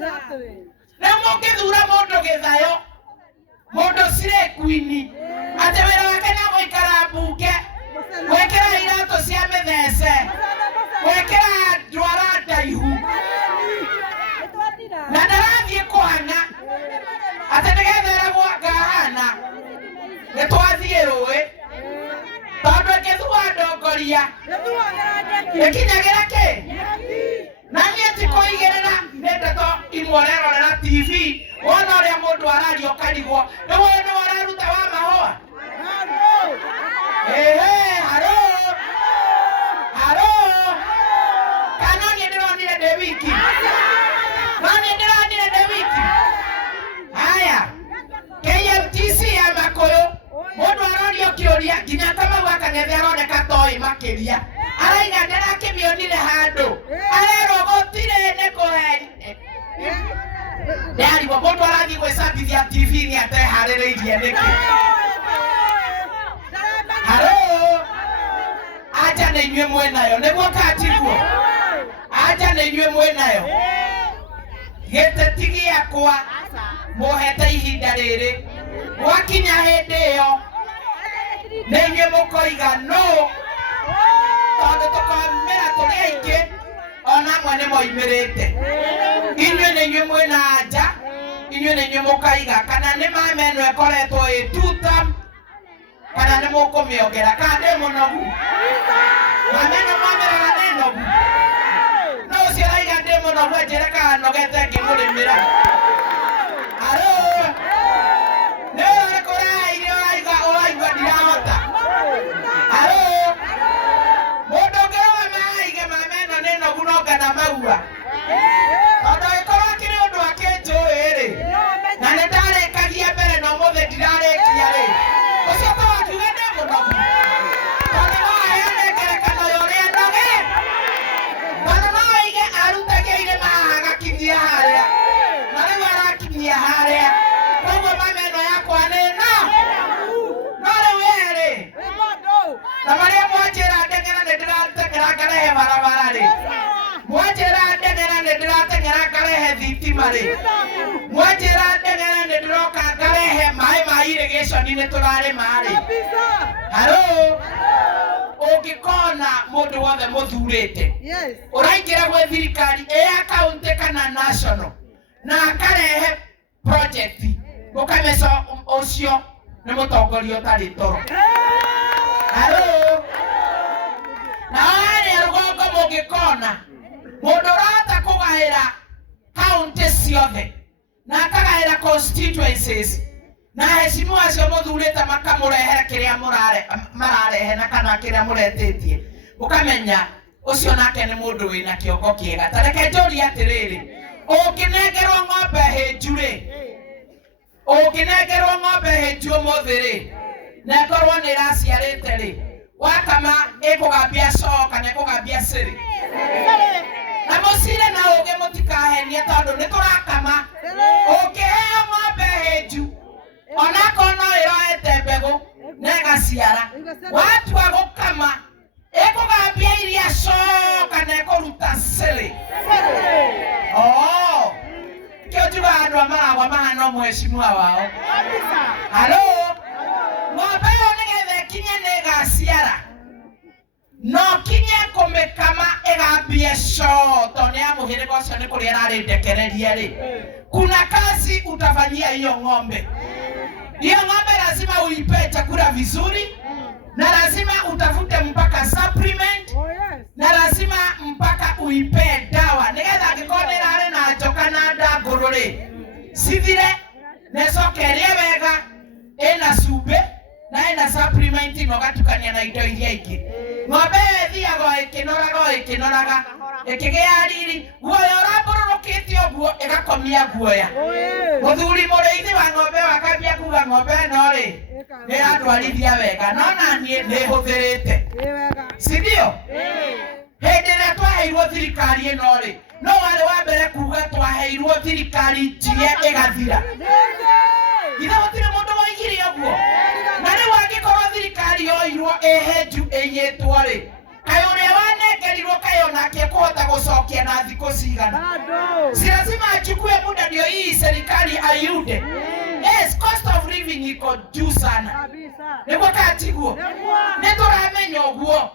Na mungithura mundu githayo mundu sire kwini ate wira wake na goikara bunge gwekera irato cia mithece gwekera ndwara ndaihu na ndarathie kuhana ate nigethera gwakahana nitwathie rui tondu ngithua ndongoria ikinyagira ki na niĩ tikuigĩrĩra nĩ ndeto imwe ũrerorera TV wona ũrĩa mũndũ araria ũkarigwo nĩ wararuta wa mahũa. Haro kana niĩ ndĩronire ndĩ wiki haya KMTC ya Makũyũ mũndũ arorio kĩũria nginya Kamau Akang'ethe aroneka toĩ makĩria araiga ndarakĩmĩonire handũ arerwo gũtirĩ nĩ kũheni nĩarigwo mũndũ arathiĩ gwĩcambithia TV-inĩ ateharĩrĩirie nĩkĩ. Haro anja nĩ inyuĩ mwĩnayo nĩguo katiguo anja nĩ inyuĩ mwĩnayo gĩteti gĩakwa mũhete ihinda rĩrĩ gwakinya hĩndĩ ĩyo nĩ inyuĩ mũkoiga no tondu tukamera turi aingĩ ona amwe nĩ moimĩrĩte inyuĩ nĩ inyuĩ mwĩna anja inyuĩ nĩ inyuĩ mũkaiga kana nĩ mama ĩno ĩkoretwo ĩ 2 term kana nĩ mũkũmĩongera kana ndĩ mũnogu mama ĩno mwamĩraga nĩ nogu no ũcio araiga ndĩ mũnogu anjĩre kana nogete ngĩmũrĩmĩra. Haro nĩ ũrekũraire ũraigua ndirahota. Haro mũndũ ũngĩrũga maige mama ĩno nĩ nogu no ngana maua tondũ agĩkorwo akĩrĩ ũndũ akĩnjũĩ-rĩ na nĩ ndarĩkagia mbere na ũmũthĩ ndirarĩkia rĩ ũcio to akiuge ndĩ mũnogu tondũ no aheane ngerekano ya ũrĩa noge tondũ no aige arutagia irĩma haha agakinyia harĩa na rĩu arakinyia harĩa koguo mama ĩno yakwa nĩ no rĩu erĩ na marĩa mwanjĩra ndeng'era nĩ ndĩrateng'era ngarehe barabara-rĩ mwanjĩra ndeng'era nĩ ndĩrateng'era ngarehe thitima-rĩ mwanjĩra ndeng'era nĩ ndĩroka ngarehe maĩ ma irrigation nĩ tũrarĩma-rĩ. Haro ũngĩkona mũndũ wothe mũthurĩte ũraingĩra gwĩ thirikari ĩya kaunti kana national na akarehe project mũkameca ũcio nĩ mũtongoria ũtarĩ toro. Haro na harĩa rũgongo mũngĩkona mũndũ ũrahota kũgaĩra kaunti ciothe na akagaĩra constituencies na heshimiwa acio mũthurĩte makamũrehera kĩrĩa mararehe na kana kĩrĩa mũretĩtie ũkamenya ũcio nake nĩ mũndũ wĩna kĩongo kĩega. Ta reke njũrie atĩrĩrĩ ũngĩnengerwo ng'ombe hĩnju-rĩ ũmũthĩ-rĩ na ĩkorwo nĩ ĩraciarĩte-rĩ wakama ĩkũgambia coo kana ĩkũgambia cĩrĩ na mũcire na ũgĩ mũtikahenie tondũ nĩ tũrakama ũngĩheo ng'ombe hĩnju onakorwo no ĩroete mbegũ na ĩgaciara watua gũkama ĩkũgambia iria coo kana ĩkũruta cĩrĩ. Kĩo njuga andũ a Maragwa mahana mũheshimiwa wao. Haro ng'ombe ĩyo nĩgetha ĩkinye nĩ ĩgaciara no kinye kũmĩkama ĩgambie coo tondũ nĩ ya mũhĩrĩga ũcio nĩ kũrĩa ararĩndekereria-rĩ kuna kazi utafanyia hiyo ng'ombe. Hiyo ng'ombe lazima uipe chakula vizuri na lazima utafute mpaka supplement na lazima mpaka uipe dawa nigetha angĩkorwo nĩ ĩrarĩ na njoka na ndangũrũ-rĩ cithire na ĩcokerie wega ĩna cumbĩ na ĩna supplement na ũgatukania na indo iria ingĩ. Ng'ombe ĩthiaga ĩkĩnoraga ĩkĩgĩa riri guoya ũrambũrũrũkĩte ũguo ĩgakomia guoya. Mũthuri mũrĩithi wa ng'ombe wakambia kuga ng'ombe ĩno-rĩ nĩ yandwarithia wega no naniĩ nĩ hũthĩrĩte si ndio? Hĩndĩ ĩrĩa twaheirwo thirikari ĩno-rĩ no warĩ wa mbere kuga twaheirwo thirikari njige ĩgathira ithe gũtirĩ mũndũ waigire ũguo na rĩu angĩkorwo thirikari yoirwo ĩhenju ĩiyĩtwo-rĩ kaĩ ũrĩa wanenge ndagerirwo kayo nake kuhota gucokia na thikũ cigana. Si lazima achukue muda ndio hii serikali ayude. Yes, cost of living iko juu sana. Nĩguo katiguo. Nĩtũramenya ũguo.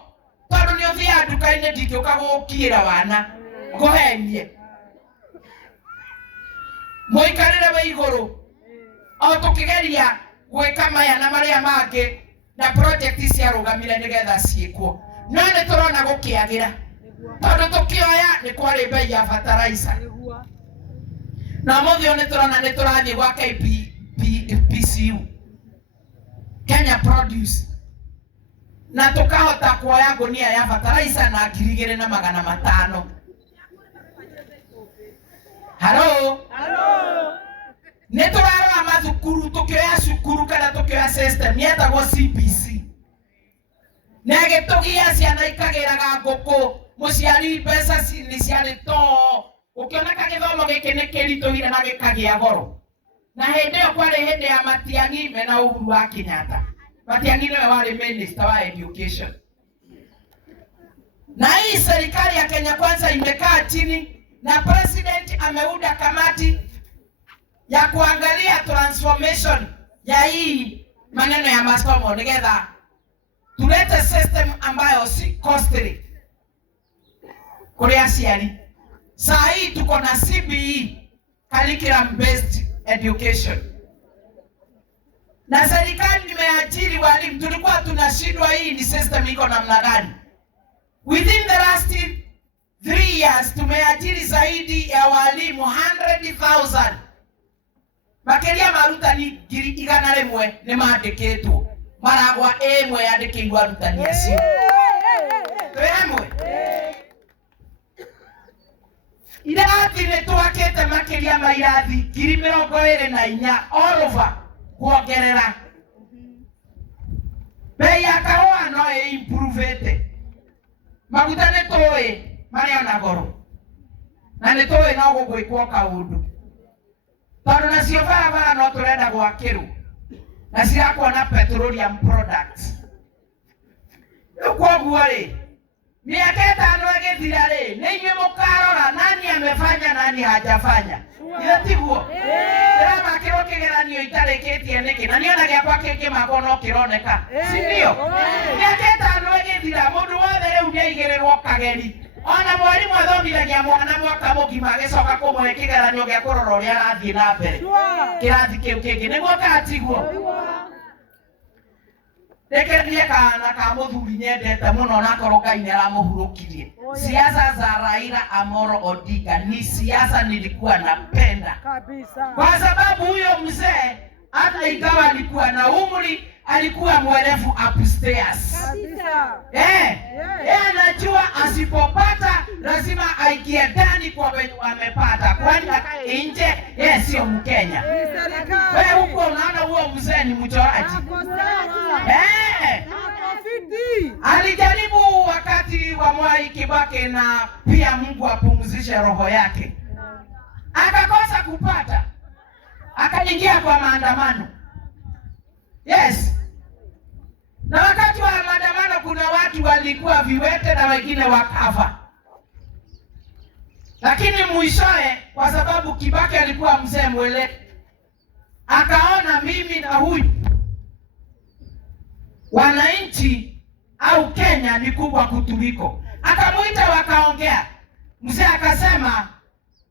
Tondũ nĩ ũthiaga nduka-inĩ ndingĩũka gũkira wana. Ngũhenie. Mũikarĩre wa igũrũ. O tũkĩgeria gwĩka maya na marĩa mangĩ na project ciarũgamire nĩgetha ciĩkwo. No nĩtũrona gũkĩagĩra. Tondũ tũkĩoya nĩ kwarĩ bei ya fertilizer. Na mũthĩ nĩtũrona nĩtũrathiĩ gwa KPCU. Kenya Produce. Na tukahota kuoya gunia ya fertilizer na 2,500. Hello? Nĩtũrarora mathukuru tukioya cukuru kana tukioya system yetagwo CBC. Negĩtũgia ciana ikagĩraga ngũkũ mũciari mbeca nĩ ciarĩ to. Ũkĩoneka gĩthomo gĩkĩ nĩ kĩritũhire na gĩkagĩa goro. Na hĩndĩ ĩyo kwarĩ hĩndĩ ya Matiang'i mena Uhuru wa Kenyatta. Matiang'i nĩwe warĩ minister wa education. Na hii serikali ya Kenya Kwanza imekaa chini na president ameunda kamati ya kuangalia transformation ya hii maneno ya masomo nĩgetha tulete system ambayo si costly kũrĩ aciari. Saa hii tuko na CBE, curriculum based education. Na serikali imeajiri walimu. Tulikuwa tunashindwa hii ni system iko namna gani. Within the last 3 years tumeajiri zaidi ya walimu 100,000. Makeria marutani 100,000 nĩ mandĩkĩtwo. Maragwa ĩmwe yandĩkĩirwo arutani acio. Twĩhamwe. Irathi nĩtwakĩte makeria ma irathi 24,000 all over kuongerera. Bei ya kahũa no ĩimpruvĩte. Maguta nĩtũĩ marĩ ona goro. Na nĩtũĩ no gũgwĩkwo kaũndũ. Tondũ nacio barabara no tũrenda gwakĩrwo. Na cirakuona petroleum products. Koguo rĩ, miaka 5 ĩgĩthira rĩ, nĩ inyuĩ mũkarora nani amefanya nani hajafanya. Nĩtiguo. Ndĩrama kĩro kĩgeranio itarĩkĩtie nĩkĩ. Na niona gĩakwa kĩngĩ mako no kĩroneka. Si ndio? Miaka 5 ĩgĩthira mũndũ wothe rĩu nĩaigĩrĩrwo kageri. Ona mwarimu athomithagia mwana mwaka mũgima agĩcoka kũmũhe kĩgeranio gĩa kũrora ũrĩa arathiĩ na mbere. Kĩrathi kĩu kĩngĩ nĩguo katiguo. Rekerie kana ka mũthuri nyendete mũno na korwo Ngai nĩaramũhurũkirie. Siasa za Raila Amolo Odinga ni siasa nilikuwa napenda kabisa. Kwa sababu huyo mzee hata ingawa alikuwa na umri alikuwa mwerevu upstairs. Kabisa. Anajua asipopata lazima aingie ndani kwa wenye wamepata. Kwani akae nje sio Mkenya. Wewe huko unaona huo mzee ni mchoraji. Alijaribu wakati wa Mwai Kibaki na pia Mungu apumzishe roho yake. Akakosa kupata. Akaingia kwa maandamano. Yes. Na wakati wa maandamano kuna watu walikuwa viwete na wengine wakafa. Lakini mwishowe kwa sababu Kibaki alikuwa mzee mwele, akaona mimi na huyu wananchi au Kenya ni kubwa kutuliko. Akamuita wakaongea. Mzee akasema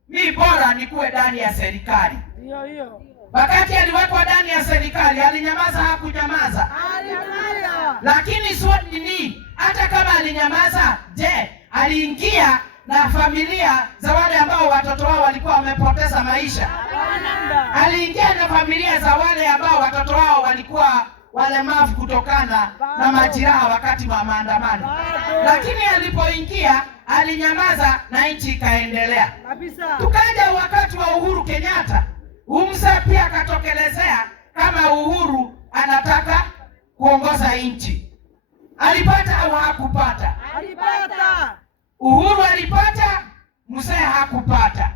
mimi bora nikuwe ndani ya serikali. Hiyo. Wakati aliwekwa ndani ya serikali alinyamaza hakunyamaza? Alinyamaza. Lakini swali ni hata kama alinyamaza, je, aliingia na familia za wale ambao watoto wao walikuwa wamepoteza maisha? Aliingia na familia za wale ambao watoto wao walikuwa walemavu kutokana na majeraha wakati wa maandamano? Lakini alipoingia alinyamaza na nchi ikaendelea. Tukaja wakati wa Uhuru Kenyatta. Umsa pia akatokelezea kama Uhuru anataka kuongoza nchi. Alipata au hakupata? Alipata. Uhuru alipata, Musa hakupata.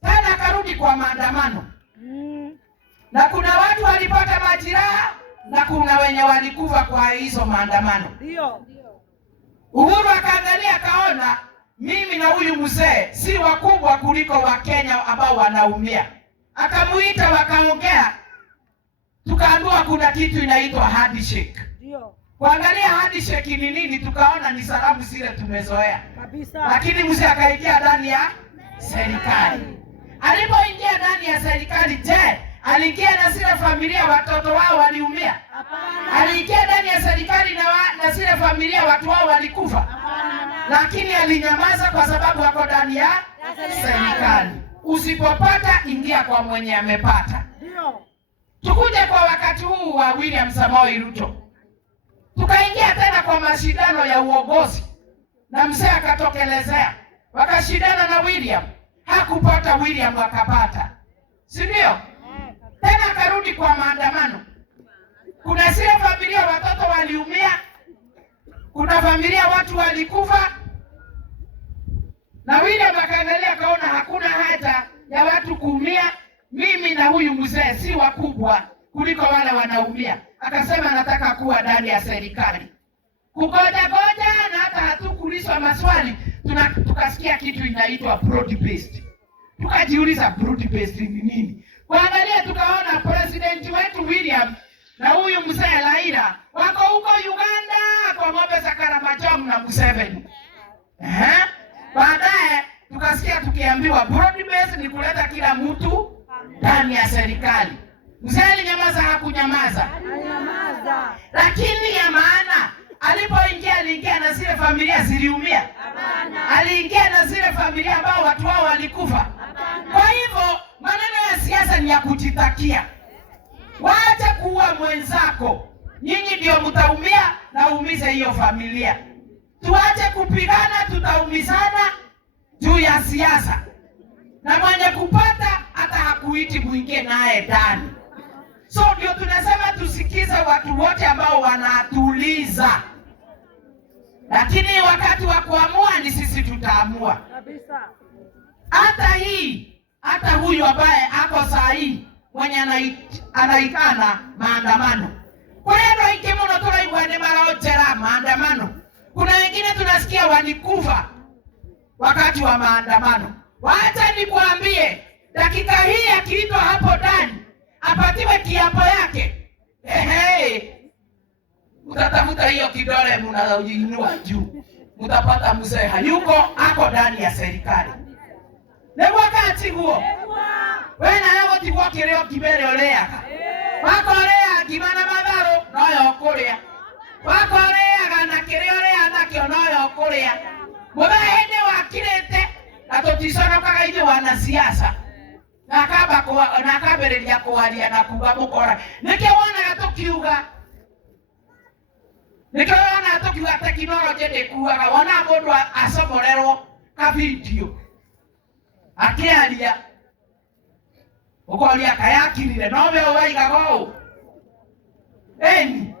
Tena akarudi kwa maandamano. Na kuna watu walipata majeraha na kuna wenye walikufa kwa hizo maandamano. Ndio. Uhuru akaangalia akaona mimi na huyu mzee si wakubwa kuliko Wakenya ambao wanaumia. Akamuita wakaongea. Tukaambiwa kuna kitu inaitwa handshake. Ndio. Kuangalia handshake ni nini, tukaona ni salamu zile tumezoea. Kabisa. Lakini mzee akaingia ndani ya serikali. Alipoingia ndani ya serikali, je, aliingia na zile familia watoto wao waliumia? Hapana. Aliingia ndani ya serikali na zile familia watu wao walikufa? Hapana. Lakini alinyamaza kwa sababu wako ndani ya serikali. Usipopata ingia kwa mwenye amepata. Ndio. Tukuje kwa wakati huu wa William Samoei Ruto. Tukaingia tena kwa mashindano ya uongozi. Na mzee akatokelezea. Wakashindana na William. Hakupata, William akapata. Si ndio? Tena akarudi kwa maandamano. Kuna zile familia watoto waliumia. Kuna familia watu walikufa. Na William akaangalia akaona hakuna haja ya watu kuumia. Mimi na huyu mzee si wakubwa kuliko wale wanaumia. Akasema nataka kuwa ndani ya serikali. Kugoja na hata hatukuulizwa maswali, tukasikia kitu inaitwa broad based. Tukajiuliza broad based ni nini? Kuangalia tukaona president wetu William na huyu mzee Raila wako huko Uganda kwa ng'ombe za Karamachom na Museveni. Baadaye tukasikia tukiambiwa broad based ni kuleta kila mtu ndani ya serikali. Mzee alinyamaza, hakunyamaza. Alinyamaza. Lakini ya maana alipoingia aliingia na zile familia ziliumia. Hapana. Aliingia na zile familia ambao watu wao walikufa. Hapana. Kwa hivyo maneno ya siasa ni ya kujitakia. Waache kuua mwenzako. Nyinyi ndio mtaumia na uumize hiyo familia. Tuache kupigana, tutaumizana juu ya siasa. Na mwenye kupata hata hakuiti mwingie naye ndani. So ndio tunasema tusikize watu wote ambao wanatuliza. Lakini wakati wa kuamua ni sisi tutaamua. Kabisa. Hata huyu ambaye ako saa hii mwenye anaikana maandamano. Kwa hiyo ikimono tunaigwa ni maraojera maandamano. Kuna wengine tunasikia walikufa wakati wa maandamano. Wacha nikwambie, dakika hii akiitwa hapo ndani apatiwe kiapo yake. Utatafuta hiyo kidole mnaoinua juu. Mtapata mzee hayuko, ako ndani ya serikali. Ni wakati huo. Wewe na yao tikwa kireo kibere olea. Wako olea kimana madharo noyo okorea. Wako olea na kireo olea na kionoyo okorea. Mwana hende wakirete na totisano kaka hivi wanasiasa. Nakabereria kuaria na kuga mukora. Nikiona tukiuga teknolojia ndikuaga wona mundu acomorerwo ka video akiaria ukoria kayakirire no we waigaga uu eni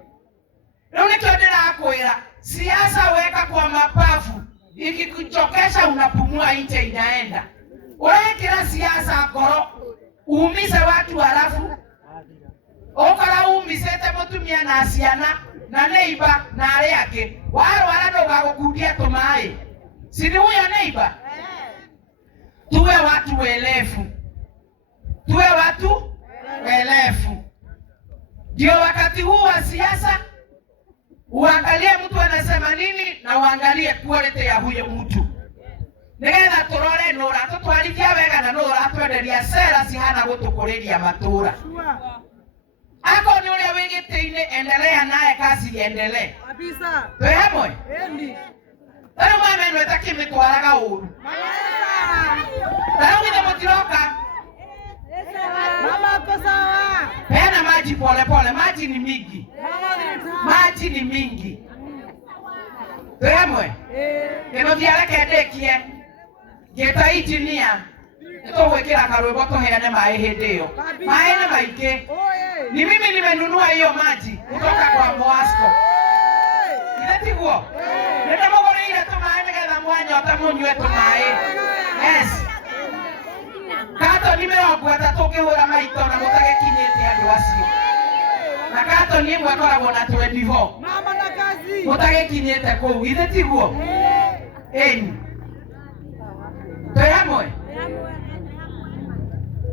leo nikio ndirakwira siasa weka kwa mapafu ikikuchokesha unapumua nje inaenda. Unaekera siasa ngoro uumize watu halafu okara umisete mutumia na ciana na neighbor na ari ake waro ndogagukundia tumae. Si ni huyo neighbor? Tuwe watu welefu. Tuwe watu welefu. Ndio wakati huu wa siasa uangalie mtu anasema nini na uangalie quality ya huyo mtu. Nigetha turore nura tutwarithia wega na nura twenderia sera cihana gutukureria matura. Ako ni ule wigite-ini endelea naye kazi iendelee. Kabisa. Twe hamwe? Endi. Tano mama eno etakimitwaraga uru. Tano ngine mutiroka. Mama ko sawa. Peana maji pole pole, maji ni mingi. Maji ni mingi. Twe hamwe? Keno diara kedekie. Geta engineer. Nito wekera karwebo tuheane mai hindi iyo. Mai ni maike. Ni mimi nimenunua hiyo maji kutoka kwa Moasco. Inatiguo. Nenda mogore ile tumae nigetha mwanya utamunywe tumae. Yes. Kato nimeogweta tukihura maito na mutagekinyete andu acio. Na kato ni mwe koragwo na 24. Mama na kazi. Mutagekinyete kuu ithe tiguo. Eni. Toyamwe.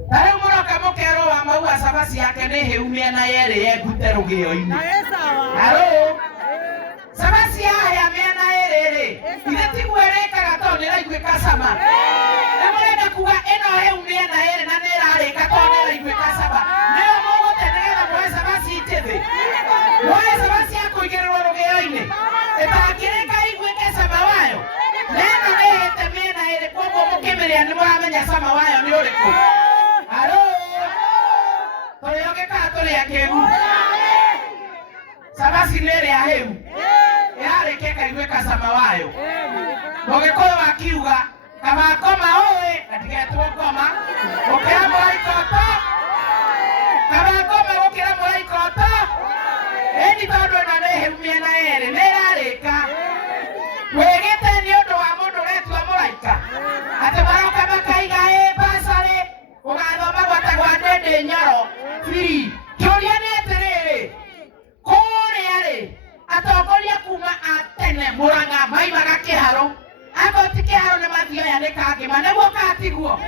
Tare muroka mukero wa maua sabasi yake ni heumia na yere yegute rugio-ini. Na sawa. Halo. Sabasi ya mena yere. Ithe tigwereka gato ni raigwika sama. Emurenda kuga eno heumia na yere na nerare gato ni raigwika sama. Neo mogo tenegera mwe sabasi itebe. Mwe sabasi yako igerero rugio-ini. Etagireka igwike sama wayo. Neno nehete mena yere kwa mukimeria ni muramenya sama wayo ni uriku. Halo. Toyoge kato ya kegu. Sabasi nere ya heu. Yare keka igweka sama wayo. Mogekoyo wakiuga kama koma oe katika tuokoma. Okera moraikoto. Kama koma okera moraikoto. Eni todo na nehe umiena ere nerareka. Wegete ni ondo wa mundu retua moraika. Ate maroka makaiga basare. Ugathoma gwatagwa ndende nyoro. Firi. Kioria ni eterere. Kore yare. Atongoria kuma atene Murang'a maimaga kiharo. Agoti kiharo ni mathioya ni kagima neguo katiguo.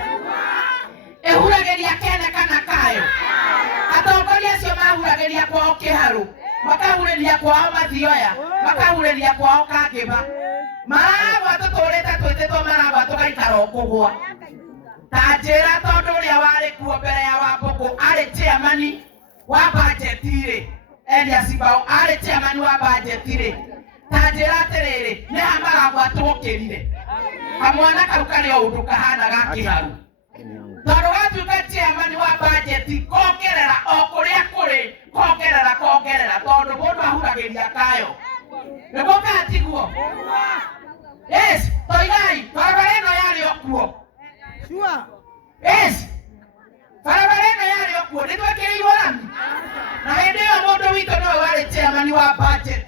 Ehurageria kene kana kayo. Atongoria acio mahurageria kwao kiharo. Makahureria kwao mathioya. Makahureria kwao kagima. Maragwa tuturite twititwo maragwa tugaikara okugwa. Tajira tondu uria wari kuo mbere ya Wambugu ari chairman wa budget ire. Elias Bao ari chairman wa budget ire. Tajira atiriri ni amaragwa tukirire. Kamwana kau kari undu kahana gakiharu. Tondu gatuika chairman wa budget kongerera okuria kuri kongerera tondu mundu ahuragiria kayo. Niguo katiguo. Yes, toigai barabara ino yari okuo. Sure. Yes. Barabara ino yari okuo nitwekirirwo rami. Na hindi iyo mundu witu no wari chairman wa budget.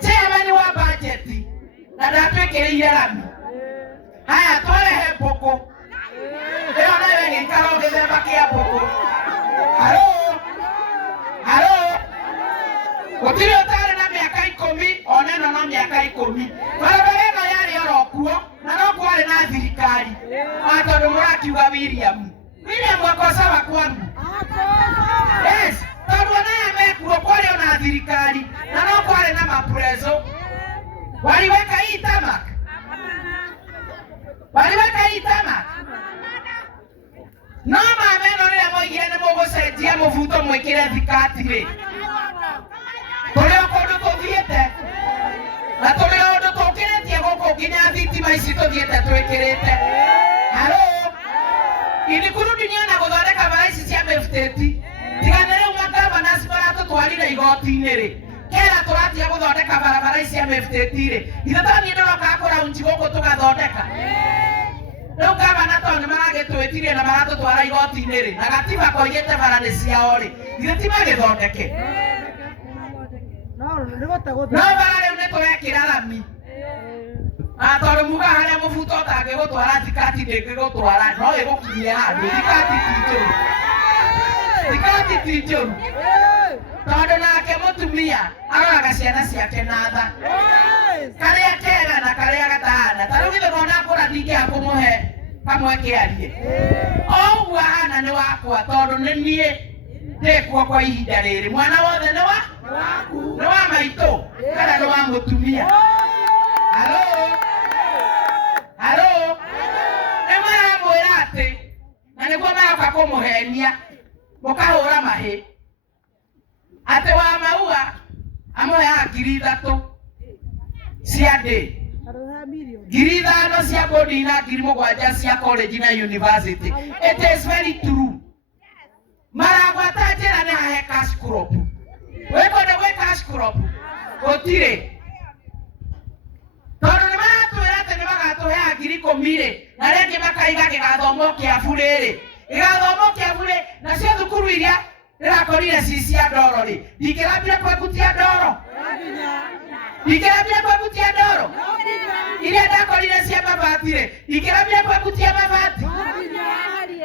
Chairman wa budget. Na ndatwikiriire rami. Haya twarehe mbuku. Iyo nayo ngikara ngithemba kia mbuku. Halo. Halo. Gutiri utari na miaka 10 oneno no miaka 10. Barabara ino yari orokuo na no kwari na thirikari. Matondu murakiuga William wako sawa kwangu. Yes, tondu naye mekuo kwari na thirikari na no kwari na maprezo. Waliweka hii tamak. No mameno ni moigire ni mugucenjia mubuto mwikire thikatire. Tuli okundu tuthiete. Na tuli undu tukiretie guku nginya thitima ici tuthiete twikirite. Halo. Ini kurudi nyana guthondeka bara ici cia mefuteti. Tigana riu magavana cibara tutwarire igoti-ini ri. Kera turatia guthondeka barabara ici cia mefuteti ri. Ithatani ndoroka kuraunji guku tugathondeka. Riu gavana tondu maragitwitirie na maratutwara igoti-ini ri. Na gatiba koigite bara ni ciao ri. Ithatima githondeke. No bara riu ni turekira rami. Tondu muga haria mubuto utangigutwara thikati ndingigutwara no igukinyie handu thikati tinjuru. Thikati tinjuru. Tondu nake mutumia aroraga ciana ciake na tha. Karia kega na karia gatahana. Tariu githe mwana akura thingi akumuhe kamwe kiarie. Oguo hana ni wakwa tondu ni nie ndikuo kwa ihinda riri. Mwana wothe ni waku. Ni wa maitu kana ni wa mutumia. Halo. Halo. Emara mwira ati na niguo maroka kumuhenia mukahura mahi ati wa maua amoya 3,000 cia ndi 5,000 cia bodi na 7,000 cia college na university. It is very true. Maragwata njira ni hahe cash crop. Weko de we cash crop. Gotire. Tondu ni maratwira ati ni magatuhea 10,000 na rengi makaiga gigathomo kia buriri. Gigathomo kia buriri na cio thukuru iria ndirakorire ci cia ndoro ri. Ndingirambire kwebutia ndoro. Ndingirambire kwebutia ndoro. Iria ndakorire cia mabati ri. Ndingirambire kwebutia mabati.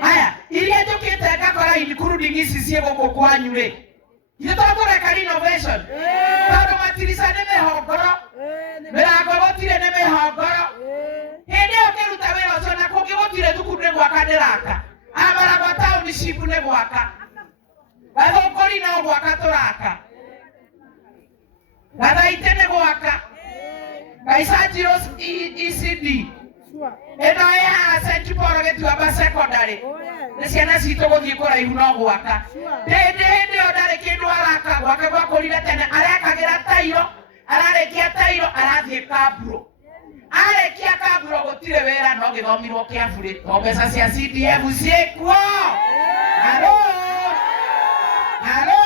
Haya, iria njukite ngakora including ici cie guku kwanyu ri. Gĩtotũreka renovation. Tondũ matirica nĩ mĩhongoro. Mĩrango gũtirĩ nĩ mĩhongoro. Hĩndĩ ĩyo ngĩruta wĩra ũcio na kũngĩ gũtirĩ thukuru nĩ gwaka ndĩraka. Amaragwa township nĩ gwaka. Gathũngũri no gwaka tũraka. Gathaitĩ nĩ gwaka. Gaicanjirũ ECD. Ĩno ĩ haha St. Paul Gĩtuamba secondary. Nĩ ciana citũ gũthiĩ kũraihu no gwaka. Hĩndĩ ĩyo ndarĩ kĩndũ araka gwake gwakũrire tene. Arekagĩra tairo, ararĩkia tairo, arathiĩ kamburo. Arĩkia kamburo gũtirĩ wĩra no gĩthomirwo kĩabũrĩ. No mbeca cia CDF ciĩkuo. Halo. Halo.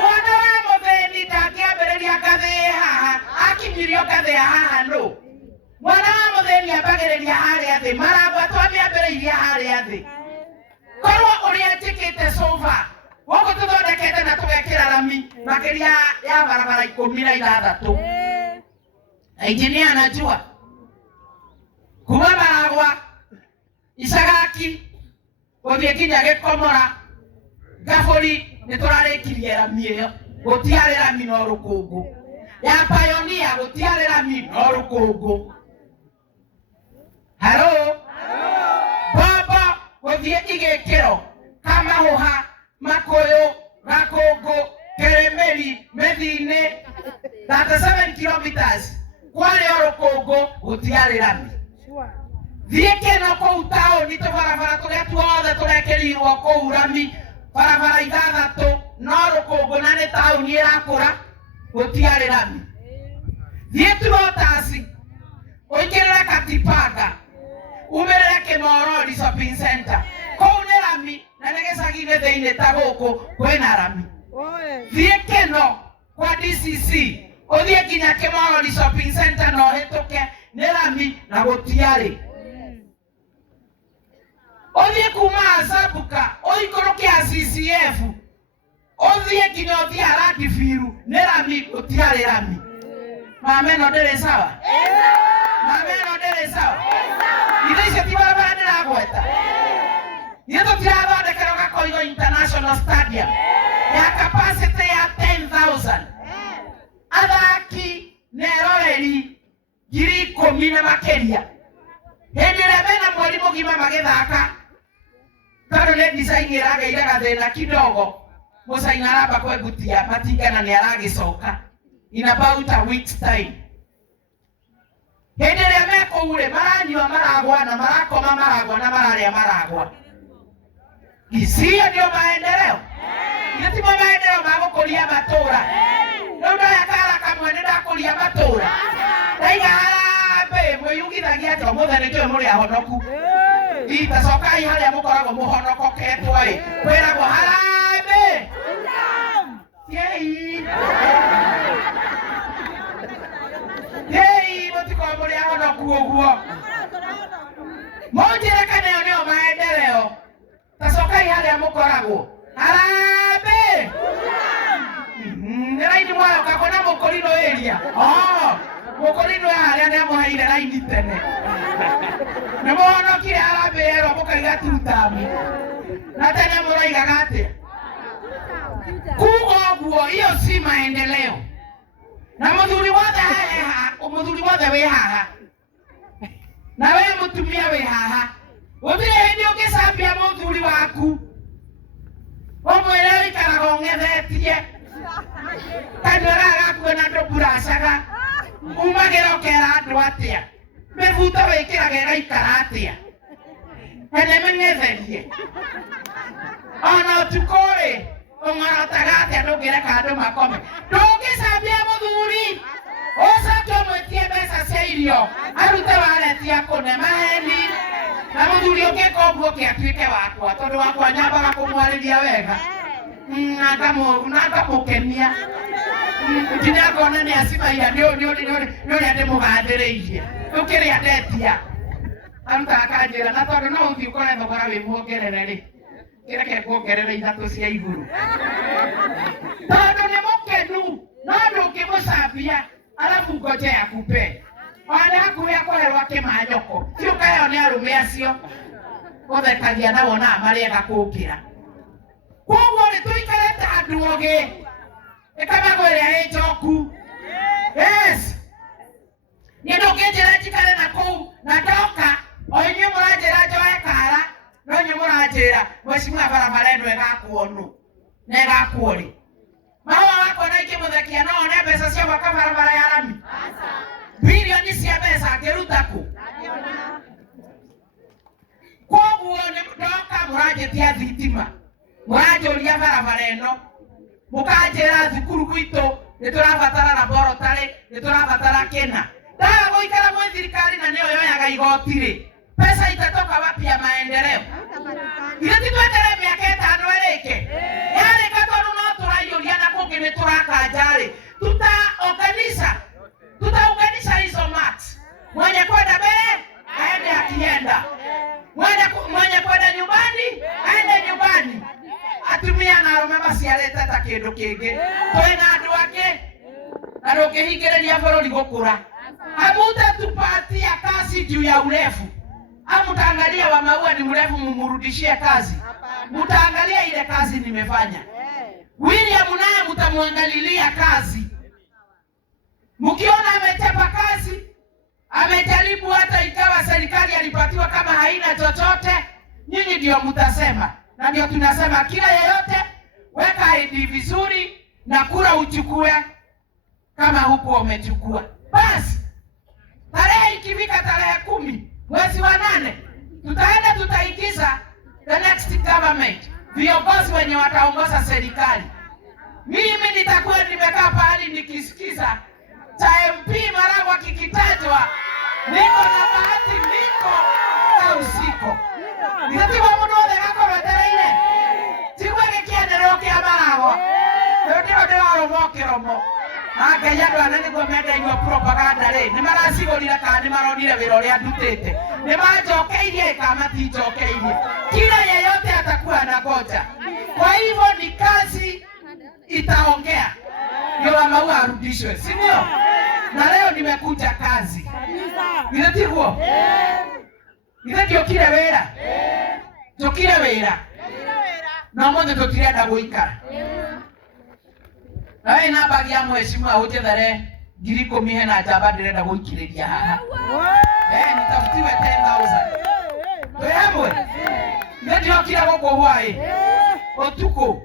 Mwana wa mũthĩni ndangĩambĩrĩria ngathĩ haha. Akinyirio ngathĩ haha no. Mwana wa mũthĩni ambagĩrĩria harĩa thĩ. Maragwa twamĩambĩrĩirie harĩa thĩ. Korwo ũrĩa njĩkĩte sofa. Gũkũ tũthondekete na tũgekĩra rami. Makĩria ya barabara 16. Engineer anajua. Kuma Maragwa. Isagaki. Gũthiĩ kinya Gĩkomora. Gabũri nĩtũrarĩkirie rami ĩyo. Gũtiarĩ rami no rũkũngũ. Ya Pioneer gũtiarĩ rami no rũkũngũ. Halo. Baba gũthiĩ igĩkĩro. Kamahũha, Makũyũ, Gakũngũ, Kĩrĩmĩri, Mĩthiinĩ. 37 kilometers. Kwarĩ o rũkũngũ gũtiarĩ rami. Thiĩ Kĩno kũu taũni tũbarabara tũrĩa tuothe tũrekĩrirwo kũu rami. Barabara 6 no rũkũngũ na nĩ taũni ĩrakũra gũtiarĩ rami. Thiĩ Turotasi ũingĩrĩre Katipanga umĩrĩre Kĩmorori shopping center. Kũu nĩ rami na nĩ gĩcagi-inĩ thĩinĩ ta gũkũ kwĩna rami. Thiĩ Kĩno kwa DCC ũthiĩ nginya Kĩmorori shopping center na ũhĩtũke nĩ rami na gũtiarĩ. Ũthiĩ kuma Asabuka ũikũrũkia CCF ũthiĩ nginya ũthiĩ Arakibiru nĩ rami gũtiarĩ rami. Mama ĩno ndĩrĩ sawa? Mama ĩno ndĩrĩ sawa? Ithe icio ti barabara ndĩragweta. Ithe tũtirathondekerwo Gakoigo International Stadium ya capacity ya 10,000. Athaki na eroreri 10,000 na makĩria. Hĩndĩ ĩrĩa mena mweri mũgima magĩthaka tondũ nĩ design ĩragĩire gathĩna kidogo. Mũcaina aramba kwengutia matingana nĩ aragĩcoka in about a week's time. Hĩndĩ ĩrĩa mekũu-rĩ maranyua maragwa na marakoma maragwa na mararĩa maragwa. Isiyo ndio maendeleo. Ile ti maendeleo ma gũkũria matũra. Rĩu ndoya kara kamwe nĩ ndakũria matũra. Ndaiga harambe mwĩyugithagia atĩ ũmũthĩ nĩ njũĩ mũrĩ ahonoku. Itacokai harĩa mũkoragwo mũhonokoketwo-ĩ. Kwĩragwo harambe. Yei. Yei mũtikoe mũrĩ ahonoku ũguo. Mũnjĩre kana ĩyo nĩyo maendeleo. Tacokai harĩa mũkoragwo. Harambe. Nĩ raini mwayoka kũna Mũkũrinũ area. Mũkũrinũ harĩa nĩamũheire raini tene. Nĩ mũhonokire harambe yerwo mũkaiga tutamu. Na tene mũroigaga atĩa? Kuga ũguo hiyo si maendeleo. Na mũthuri wothe wĩ haha. Na we mũtumia wĩ haha. Gũtirĩ hĩndĩ ũngĩcambia mũthuri waku. Ũmwĩre ũikaraga ũng'ethetie. Kanua gaku na ndũmburacaga. Umagĩra ũkera andũ atĩa. Mĩbuto wĩkĩraga ĩgaikara atĩa. Ene mĩng'etherie. Ona ũtukũ-rĩ ũng'orotaga atĩa ndũngĩreka andũ makome. Ndũngĩcambia mũthuri. Ũcoke ũmwĩtie mbeca cia irio. Arute waretia kũne maheni. Na mũthuri ũngĩka ũguo atuĩke wakwa tondũ wakwa nyambaga kũmwarĩria wega. Nakamũkenia. Nginya ngona nĩ acimaia nĩ ũrĩa ndĩmũgathĩrĩirie. Rĩu kĩrĩa ndetia. Arutaga kanjĩra na tondũ no ũthiĩ ũkore thogora wĩ muongerere-rĩ. Kĩreke kuongerere 3 cia igũrũ. Tondũ nĩ mũkenu no ndũngĩmũcambia alafu ngoje akupe. Wale hakuya kũherwo kĩmanyoko. Ciũkayo nĩ arũme acio. Ũthekagia nao na marĩega kũngĩra. Koguo nĩ tũikarĩte duoge kama kwele ejoku yes nĩndũngĩnjĩra njikare nakũu na ndoka o inyuĩ mũranjĩra njoe kara no inyuĩ mũranjĩra mheshimiwa barabara ĩno ĩgakuonwo na ĩgakuo rĩ mahũa wakwa na ingĩmũthekia no one mbeca cia gwaka barabara ya rami bilioni cia mbeca ngĩruta kũ koguo ndoka mũranjĩtia thitima mũranjũria barabara ĩno mũkanjĩra thukuru gwitũ nĩtũrabatara laboratory nĩtũrabatara kĩna ndaga gũikara mwĩ thirikari na nĩyo yoyaga igoti rĩ pesa itatoka wapi ya maendeleo ile titwetere mĩaka ĩtano ĩrĩke yarĩka tondũ no tũraiyũria na kũngĩ nĩtũrakanja rĩ tutaunganisha hizo mats mwenye kwenda mbele aende akienda mwenye kwenda nyumbani aende nyumbani atumia na arũme maciarĩte ta kĩndũ kĩngĩ twĩna andũ ake na ndũngĩhingĩrĩria bũrũri gũkũra hamutatupatia kazi juu ya urefu hamutaangalia wa maua ni mrefu mumurudishie kazi mutaangalia ile kazi nimefanya William naye mtamwangalilia kazi mkiona amechapa kazi amejaribu hata ikawa serikali alipatiwa kama haina chochote nyinyi ndio mtasema na ndio tunasema kila yeyote weka ID vizuri na kura uchukue kama huko umechukua basi tarehe ikifika tarehe 10 mwezi wa 8 tutaenda tutaigiza the next government viongozi wenye wataongoza serikali mimi nitakuwa nimekaa pahali nikisikiza cha MP Maragwa kikitajwa niko na bahati niko na usiko nitatiwa mundu othe gakoretereire tigwe gikienderero kia Maragwa ndio ndĩrarũmokeromo Ngai andũ ane nĩguo mendeirwo propaganda rĩ nĩmaracigũrire kana nĩmaronire wĩra ũrĩa ndutĩte nĩmanjokeirie kana matinjokeirie kila yeyote atakuwa na ngoja kwa hivyo ni kazi itaongea ndio Maua arudishwe si ndio na leo nimekuja kazi ndio ndio kile wĩra njokire wĩra no mothe tũtirenda gũikara nawe nabagia mheshimiwa ũnjethere 10,000 na njamba ndĩrenda gũikĩrĩria haha nitafutiwe 10,000 twĩ hamwe nĩndiokire gũkũ hwaĩ ũtukũ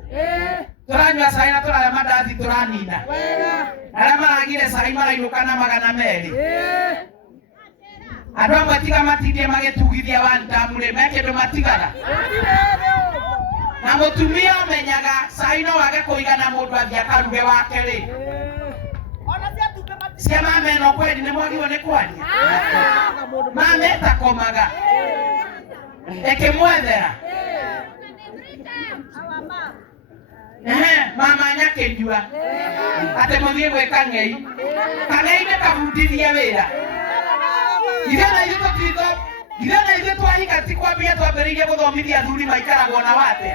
tũranyua cai na tũrarĩa mandathi tũranina arĩa maragire cai marainũka na 200 andũ amwe tiga matindie magĩtugithia wantamurĩ me kĩndũ matigaga na mutumia menyaga cai no wage kũigana mũndũ athia karuge wake rĩ cia mama ĩno kweli nĩ mwagirwo nĩ kwaria mama ĩtakomaga ĩkĩmwethera mama nyakĩnyua atĩ mũthiĩ gwĩka ng'ei kang'ei nĩkabundithie wĩra Githĩ na ithuĩ twahika ti kwambia twambĩrĩirie gũthomithia athuri maikaragwo na wate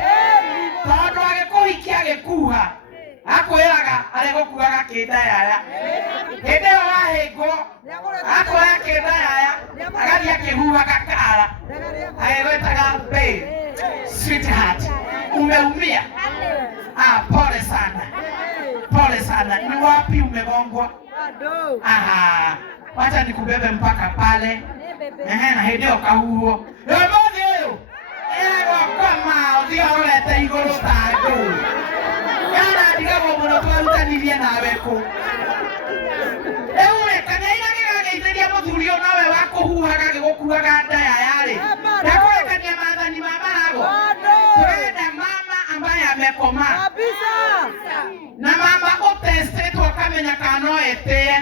tondũ agĩkũhikia agĩkuha akwĩraga arĩgũkuaga kĩndayaya hĩndĩ ĩyo wahĩngwo akoya kĩndayaya agathiĩ akĩhuhaga kara agĩgwĩtaga babe sweetheart umeumia pole sana ni wapi umegongwa wacha nikubebe mpaka pale na hĩndĩ ũkahuhwo mũthĩ ũyũ egokoma ũthiĩ ũrete igũrũ ta andũ yana ndigagwo mũno twarutanirie nawe kũ rĩu rĩ kang'ei gagĩgageithĩria mũthuri ũyũ nawe wa kũhuhaga gĩgũkuaga ndayaya-rĩ ndakũrekania maathani ma Maragwa tũrenda mama ambaye amekoma na mama ũtestetwo kamenya kana no etĩye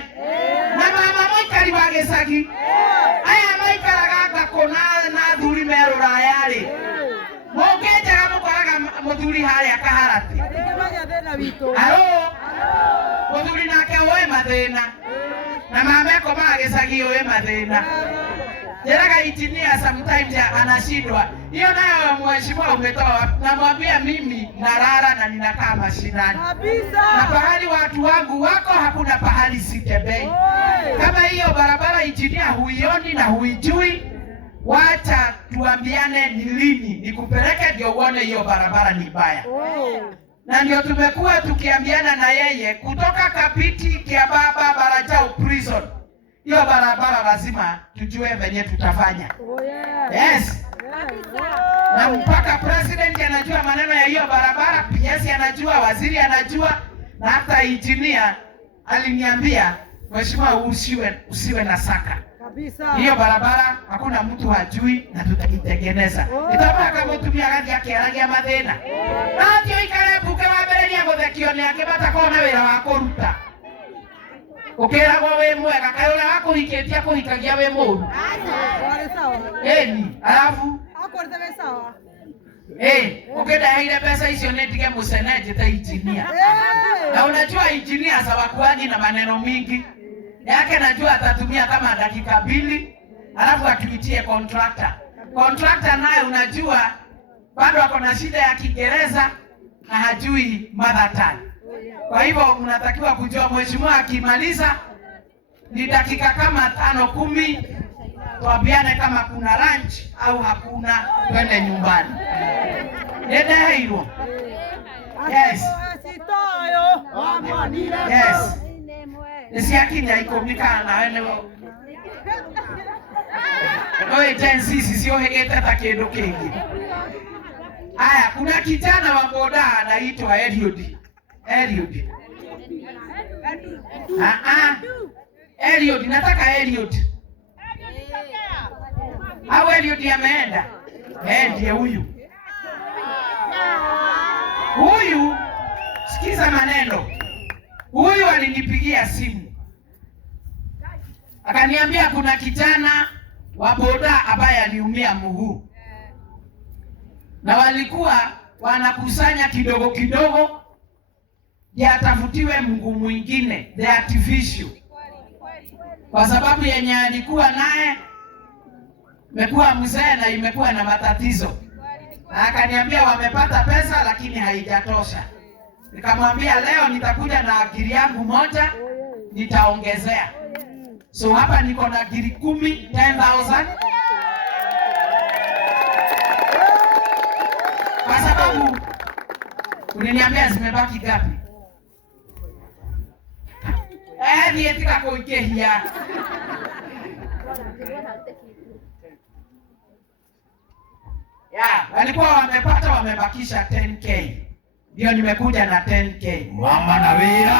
na mama mũikari wa gĩcagi aya maikaraga ngakũ na athuri me Rũraya-rĩ mũngĩnjaga mũkoraga mũthuri harĩa Kaharati mũthuri nake ũĩ mathĩna na mama ekomaga gĩcagi ũĩ mathĩna njĩraga injinia sometimes anashindwa hiyo nayo mheshimiwa umetoa namwambia mimi nalala na ninakaa mashinani na pahali watu wangu wako hakuna pahali sitembei kama hiyo barabara injinia huioni na huijui wacha tuambiane ni lini nikupeleke ndio uone hiyo barabara ni mbaya na ndio tumekuwa tukiambiana na yeye kutoka Kapiti Kiababa Barajao prison. Hiyo barabara lazima tujue venye tutafanya. Yes. Na mpaka president anajua maneno ya hiyo barabara, PS anajua, waziri anajua, na hata engineer aliniambia mheshimiwa usiwe na saka. Kabisa. Hiyo barabara hakuna mtu hajui na tutaitengeneza. Nitapaka kama tumia rangi yake rangi ya madena. Na ndio ikale buke wa mbere ni agothekio ni akibata kona wira wa kuruta. Ukera kwa we mwega kayona wako hiketia kuhikagia we muru. Sawa. Eni, alafu Akorete sawa. Ukenda ile pesa hizo netige museneje ta engineer. Na unajua engineer hawakuagi na maneno mingi. Yake najua atatumia kama dakika 2 alafu atuitie contractor. Contractor naye unajua bado ako na shida ya Kiingereza na hajui mother tongue. Kwa hivyo mnatakiwa kujua mheshimiwa akimaliza ni dakika kama 5-10 tuambiane kama kuna lunch au hakuna, twende nyumbani. Nenda hilo. Yes. Yes. Nisiakinya ikomika na wewe. Oe jensi sio hegeta takedo kingi. Aya, kuna kijana wa boda anaitwa Eliud. Eliud, nataka Eliud. Au Eliud ameenda? Ndiye huyu. Huyu, sikiza maneno. Huyu alinipigia simu. Akaniambia kuna kijana wa boda ambaye aliumia mguu. Na walikuwa wanakusanya kidogo kidogo ya tafutiwe mguu mwingine, the artificial. Kwa sababu yenye alikuwa naye imekuwa mzee na imekuwa na matatizo. Na akaniambia wamepata pesa lakini haijatosha. Nikamwambia leo nitakuja na akili yangu moja, nitaongezea. So hapa niko na akili 10,000. Kwa sababu unaniambia zimebaki gapi? Niyetika kuikehia. Walikuwa wamepata wamebakisha 10K. Ndio nimekuja na 10K. Mama na wira.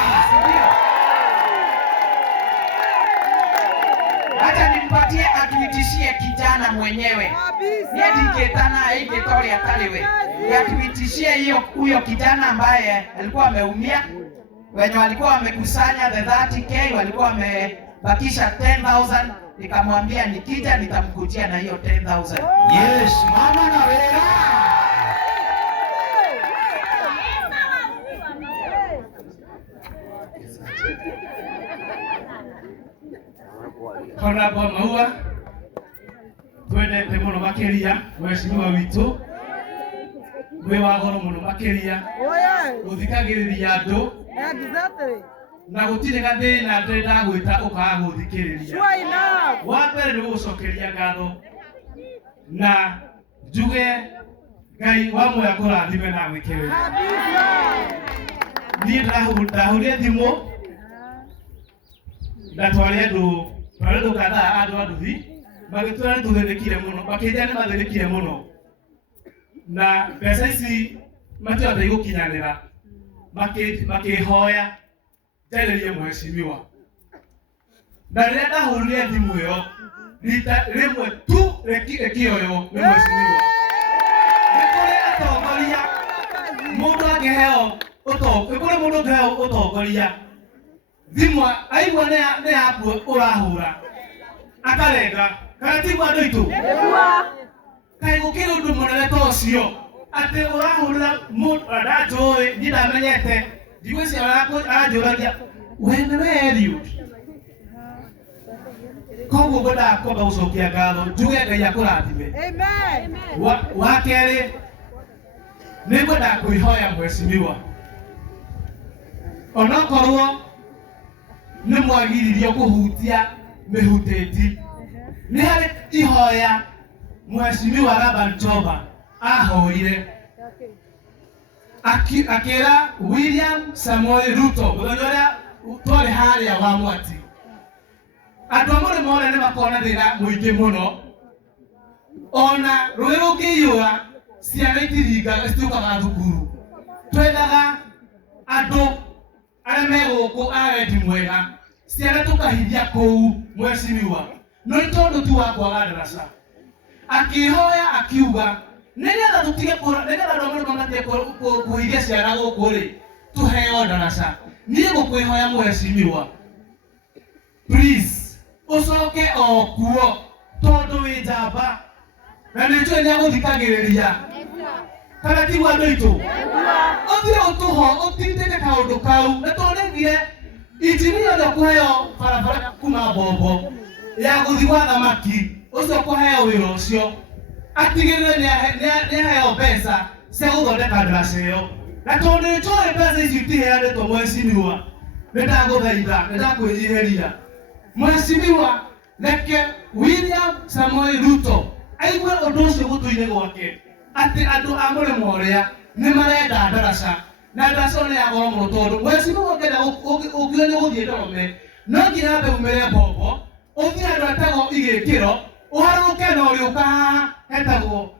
Hata nimpatie atuitishie kijana mwenyewe. Yeye ketana ingetori ataliwe. Yatuitishie huyo kijana ambaye alikuwa ameumia. Wenye walikuwa wamekusanya the 30K walikuwa wamebakisha 10,000. Nikamwambia nikija nitamkujia na hiyo 10,000. Yes, mama na wira. Kona kwa maua twendete muno makiria mheshimiwa witu we wagoro muno makiria uthikagiriria andu na gutire gathina ndenda gwita ukaga guthikiriria wa mbere ni gucokeria ngatho na njuge Ngai wa moya kurathime na gwikirira ni ndahuria thimu ndatware andu Parado kada aduthi magitwara tuthirikire muno bakijana mathirikire muno na pesa ici matiota igukinyanira makihoya njererie mheshimiwa na rĩrĩa ndahũrire thimũ ĩyo rita rĩmwe tu rekioyo nĩ mheshimiwa nĩ kũrĩ atongoria mũndũ angĩheo ũtongoria thimũ aigua nĩ yaku ũrahũra akarenga kana tigua andũ aitũ kaĩ gũkĩrĩ ũndũ mũnene ta ũcio atĩ ũrahũrĩra mũndũ ndanjũĩ niĩ ndamenyete ndigwĩciria aranjũragia we nĩwe Eliud. Koguo ngwendaga kwamba gũcokia ngatho njuge Ngai akũrathime. Amen. Wa kerĩ nĩ ngwendaga kwĩhoya mheshimiwa onokorwo nĩ mwagiririo kũhutia mĩhutĩti nĩ harĩ ihoya mheshimiwa Laban Choba ahoire akira William Samoei Ruto muthenya twari haria wa Mwati andu amwe mona ni makona thina muingi muno ona rwiro ngiyua ciana itiringa citukaga thukuru twendaga andu aria meguku awendi mwega ciana tukahithia kuu mwecimiwa no ni tondu tu wa kwaga ndaraca akihoya akiuga nigetha tutige kura nigetha andu amwe magatige kuhithia ciana guku ri tuheo ndaraca nie gukwihoya mwecimiwa please ucoke o kuo tondu wi njamba na nä njå nä agåthikagä rä ria kana tiguo andå aitå å tå ho å tindä te kaå ndå kau nä tondä thire injini yothe kå heo barabara kuma mbombo ya gå thi gwa thamaki å cio kå heo wä ra å cio atigä rä nä aheo mbeca cia gå thondeka ndaraca ä yo na tondå nä njå mbeca icio itiheanä two mwecimiwa nä ndagå thaitha nä ndakwä nyihä ria mwecimiwa reke William Samoei Ruto aigue undu ucio gutu-ini gwake ati andu a murimo uria ni marenda ndaraca na ndaraca ni ya goro muno tondu mwecimiwa ngenda ukiuga ni guthie ndorome no nginya mbe umire mbombo uthie andu atagwo igikiro uharuruke na uriuka haha hetagwo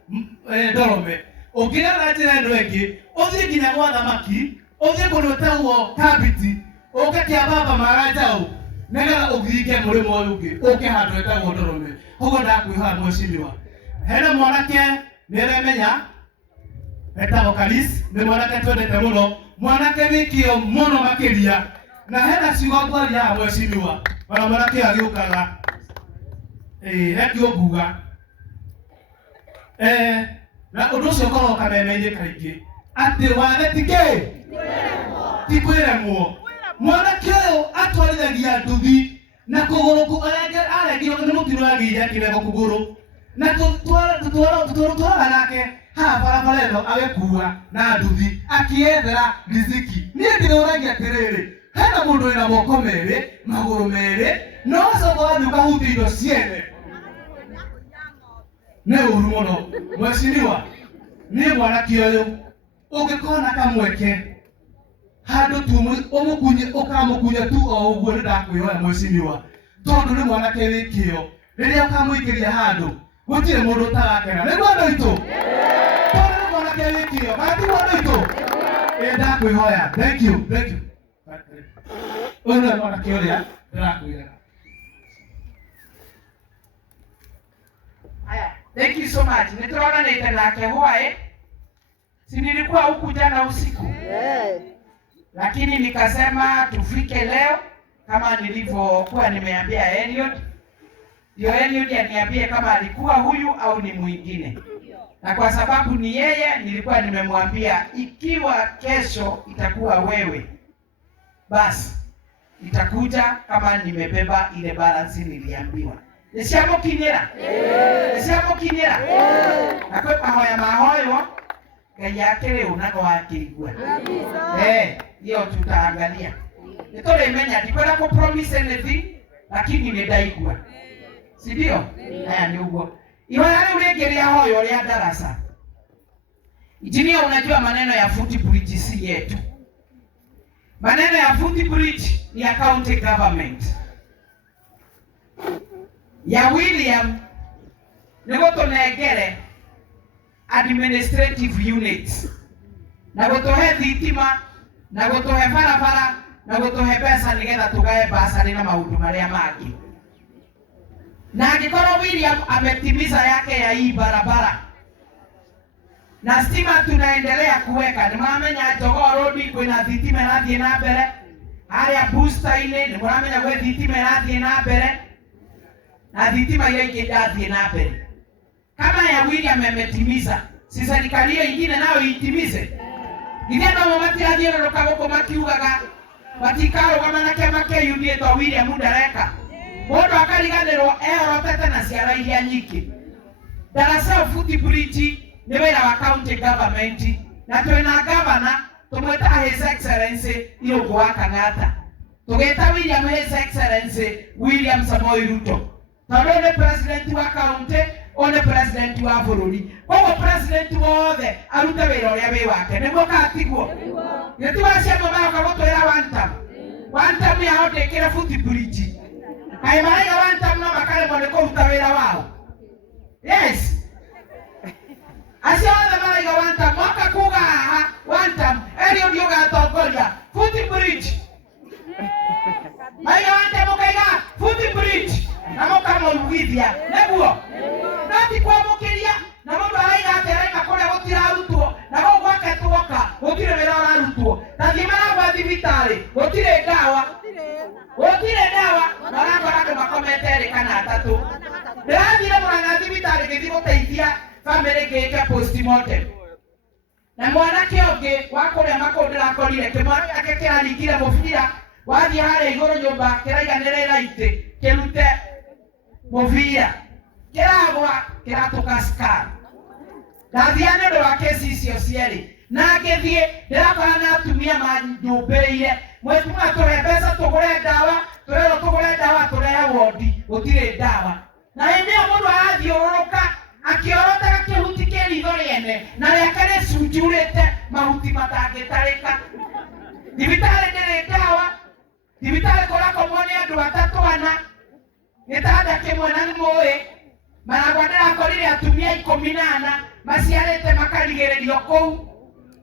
ndorome ukira na njira ino ingi uthie nginya gwa thamaki uthie kundu etagwo kabiti uke kiambamba maranjau nigetha uthike murimo uyu ungi uke handu etagwo ndorome koguo ndakwihoya mwecimiwa hena mwanake nä aremenya etagwo Karis nä mwanake twendete må no mwanake wä kä o må no makä ria na hena ciugo ngwaria mwecimiwa ona mwanake agä å kaga eki å mbuga na å ndå å cio korwo kameme-inä kaingä atä wathe tikä ti kwä remwo mwanake å yå atwarithagia nduthi na kå gå rå ku aregio nä må tino agä ire kä rego kå gå rå na tutwaraga nake haha barabara ĩno agĩkua na nduthi akiethera riziki niĩ ndĩrũragia atĩrĩrĩ hena mũndũ wĩna moko merĩ magũrũ merĩ no ũcoka wathiĩ ũkahutia indo ciene nĩ ũru mũno mwecimiwa niĩ mwanake ũyũ ũngĩkona kamweke handũ tu ũkamũkunya tu o ũguo nĩ ndakwĩhoya mwecimiwa tondũ nĩ mwanake wĩ kĩo rĩrĩa ũkamũingĩria handũ gutire mundu utarakena niguo andu aitu tondu ni mwanake wĩ kĩo kana tiguo andu aitu ndakwihoya thank you ũyũ nĩ mwanake ũrĩa ndĩrakwĩraga. Thank you so much. Nitũronanĩte nake hwaĩ si nilikuwa huku jana usiku lakini nikasema tufike leo kama nilivyokuwa nimeambia Eliud ndio Eliud aniambie kama alikuwa huyu au ni mwingine. Na kwa sababu ni yeye nilikuwa nimemwambia ikiwa kesho itakuwa wewe basi itakuja kama nimebeba ile balance niliambiwa. Nisiamukinyira. Nisiamukinyira. Na kwa mahoyo Ngai yake leo nago akigua. Hiyo tutaangalia. Nitũrĩmenya ndikwenda ku promise anything lakini nĩ ndaigua. Si ndio? Haya ni ugo. Ihoya rĩu rĩngĩ rĩa hoyo rĩa ndaraca. Injinia, unajua maneno ya footbridge si yetu. Maneno ya footbridge ni ya county government. Ya William nĩ gũtũnengere administrative units na gũtũhe thitima na gũtũhe barabara na gũtũhe mbeca nĩgetha tũgae basari na maũndũ marĩa mangĩ. Na angĩkorwo William ametimiza yake ya hii barabara na stima tunaendelea kuweka, nĩmũramenya Jogoo Road kwĩna thitima ĩrathiĩ na mbere, harĩa Booster-inĩ nĩmũramenya gwĩ thitima ĩrathiĩ na mbere na thitima ile ingĩ irathiĩ na mbere. Kama ya William ametimiza, si serikali hiyo ingine nayo itimize. Ndio ndio matirathiũrũrũka gũkũ makiugaga matikarũgama na kĩama kĩa UDA to William ndareka. Mũndũ akariganĩrwo ehorotete na ciara iria nyingĩ. Ndaraca footbridge nĩ wĩra wa county government na twĩna governor tũmwĩta His Excellency Irũngũ wa Kang'ata. Tũgĩta William His Excellency William Samoei Ruto. Tondũ nĩ president wa county, one president wa bũrũri. Koguo president wothe arute wĩra ũrĩa wĩ wake nĩguo katiguo nĩtiwacia mũmayoka gũtwĩra one time yao ndĩkĩre footbridge kaĩ maraiga one time no makaremwo nĩ kũruta wĩra wao. Yes, acio othe maraiga one time moka kuga haha one time eri ũthiĩ ũgatongoria footbridge maiga one time ũkaiga footbridge na mũkamũrugithia nĩguo no ti kwamũkĩria na mũndũ araiga atĩ araiga kũrĩa gũtirarutwo na gũkũ gwake tuoka gũtirĩ wĩra ũrarutwo na thiĩ maragwa thibitarĩ gũtirĩ ndawa marakora andũ makomete erĩ kana atatũ. Ndĩrathire Mũrang'a thibitarĩ gĩthiĩ gũteithia famĩlĩ ngĩĩke postmortem na mwanake ũngĩ wa kũrĩa makũũ ndĩrakorire kĩmwana gĩake kĩraringire mũbira wathiĩ harĩa igũrũ nyũmba kĩraiga nĩ rĩraitĩ kĩrute mũbira kĩragwa kĩratũka scar. Ndathiĩ nĩ ũndũ wa kesi icio cierĩ na ngĩthiĩ ndĩrakora na atumia manyũmbĩrĩire mwĩtumia tũhe mbeca tũgũre ndawa tũrerwo tũgũre ndawa tũrehe wondi gũtirĩ ndawa na hĩndĩ ĩyo mũndũ arathiũrũrũka akĩorotaga kĩhuti kĩ ritho rĩene na rĩake rĩcunjurĩte mahuti matangĩtarĩka. Thibitarĩ ndĩrĩ ndawa, thibitarĩ kũrakomwo nĩ andũ atatũ ana gĩtanda kĩmwe na nĩmũĩ maragwa ndĩrakorire atumia 14 maciarĩte makarigĩrĩrio kũu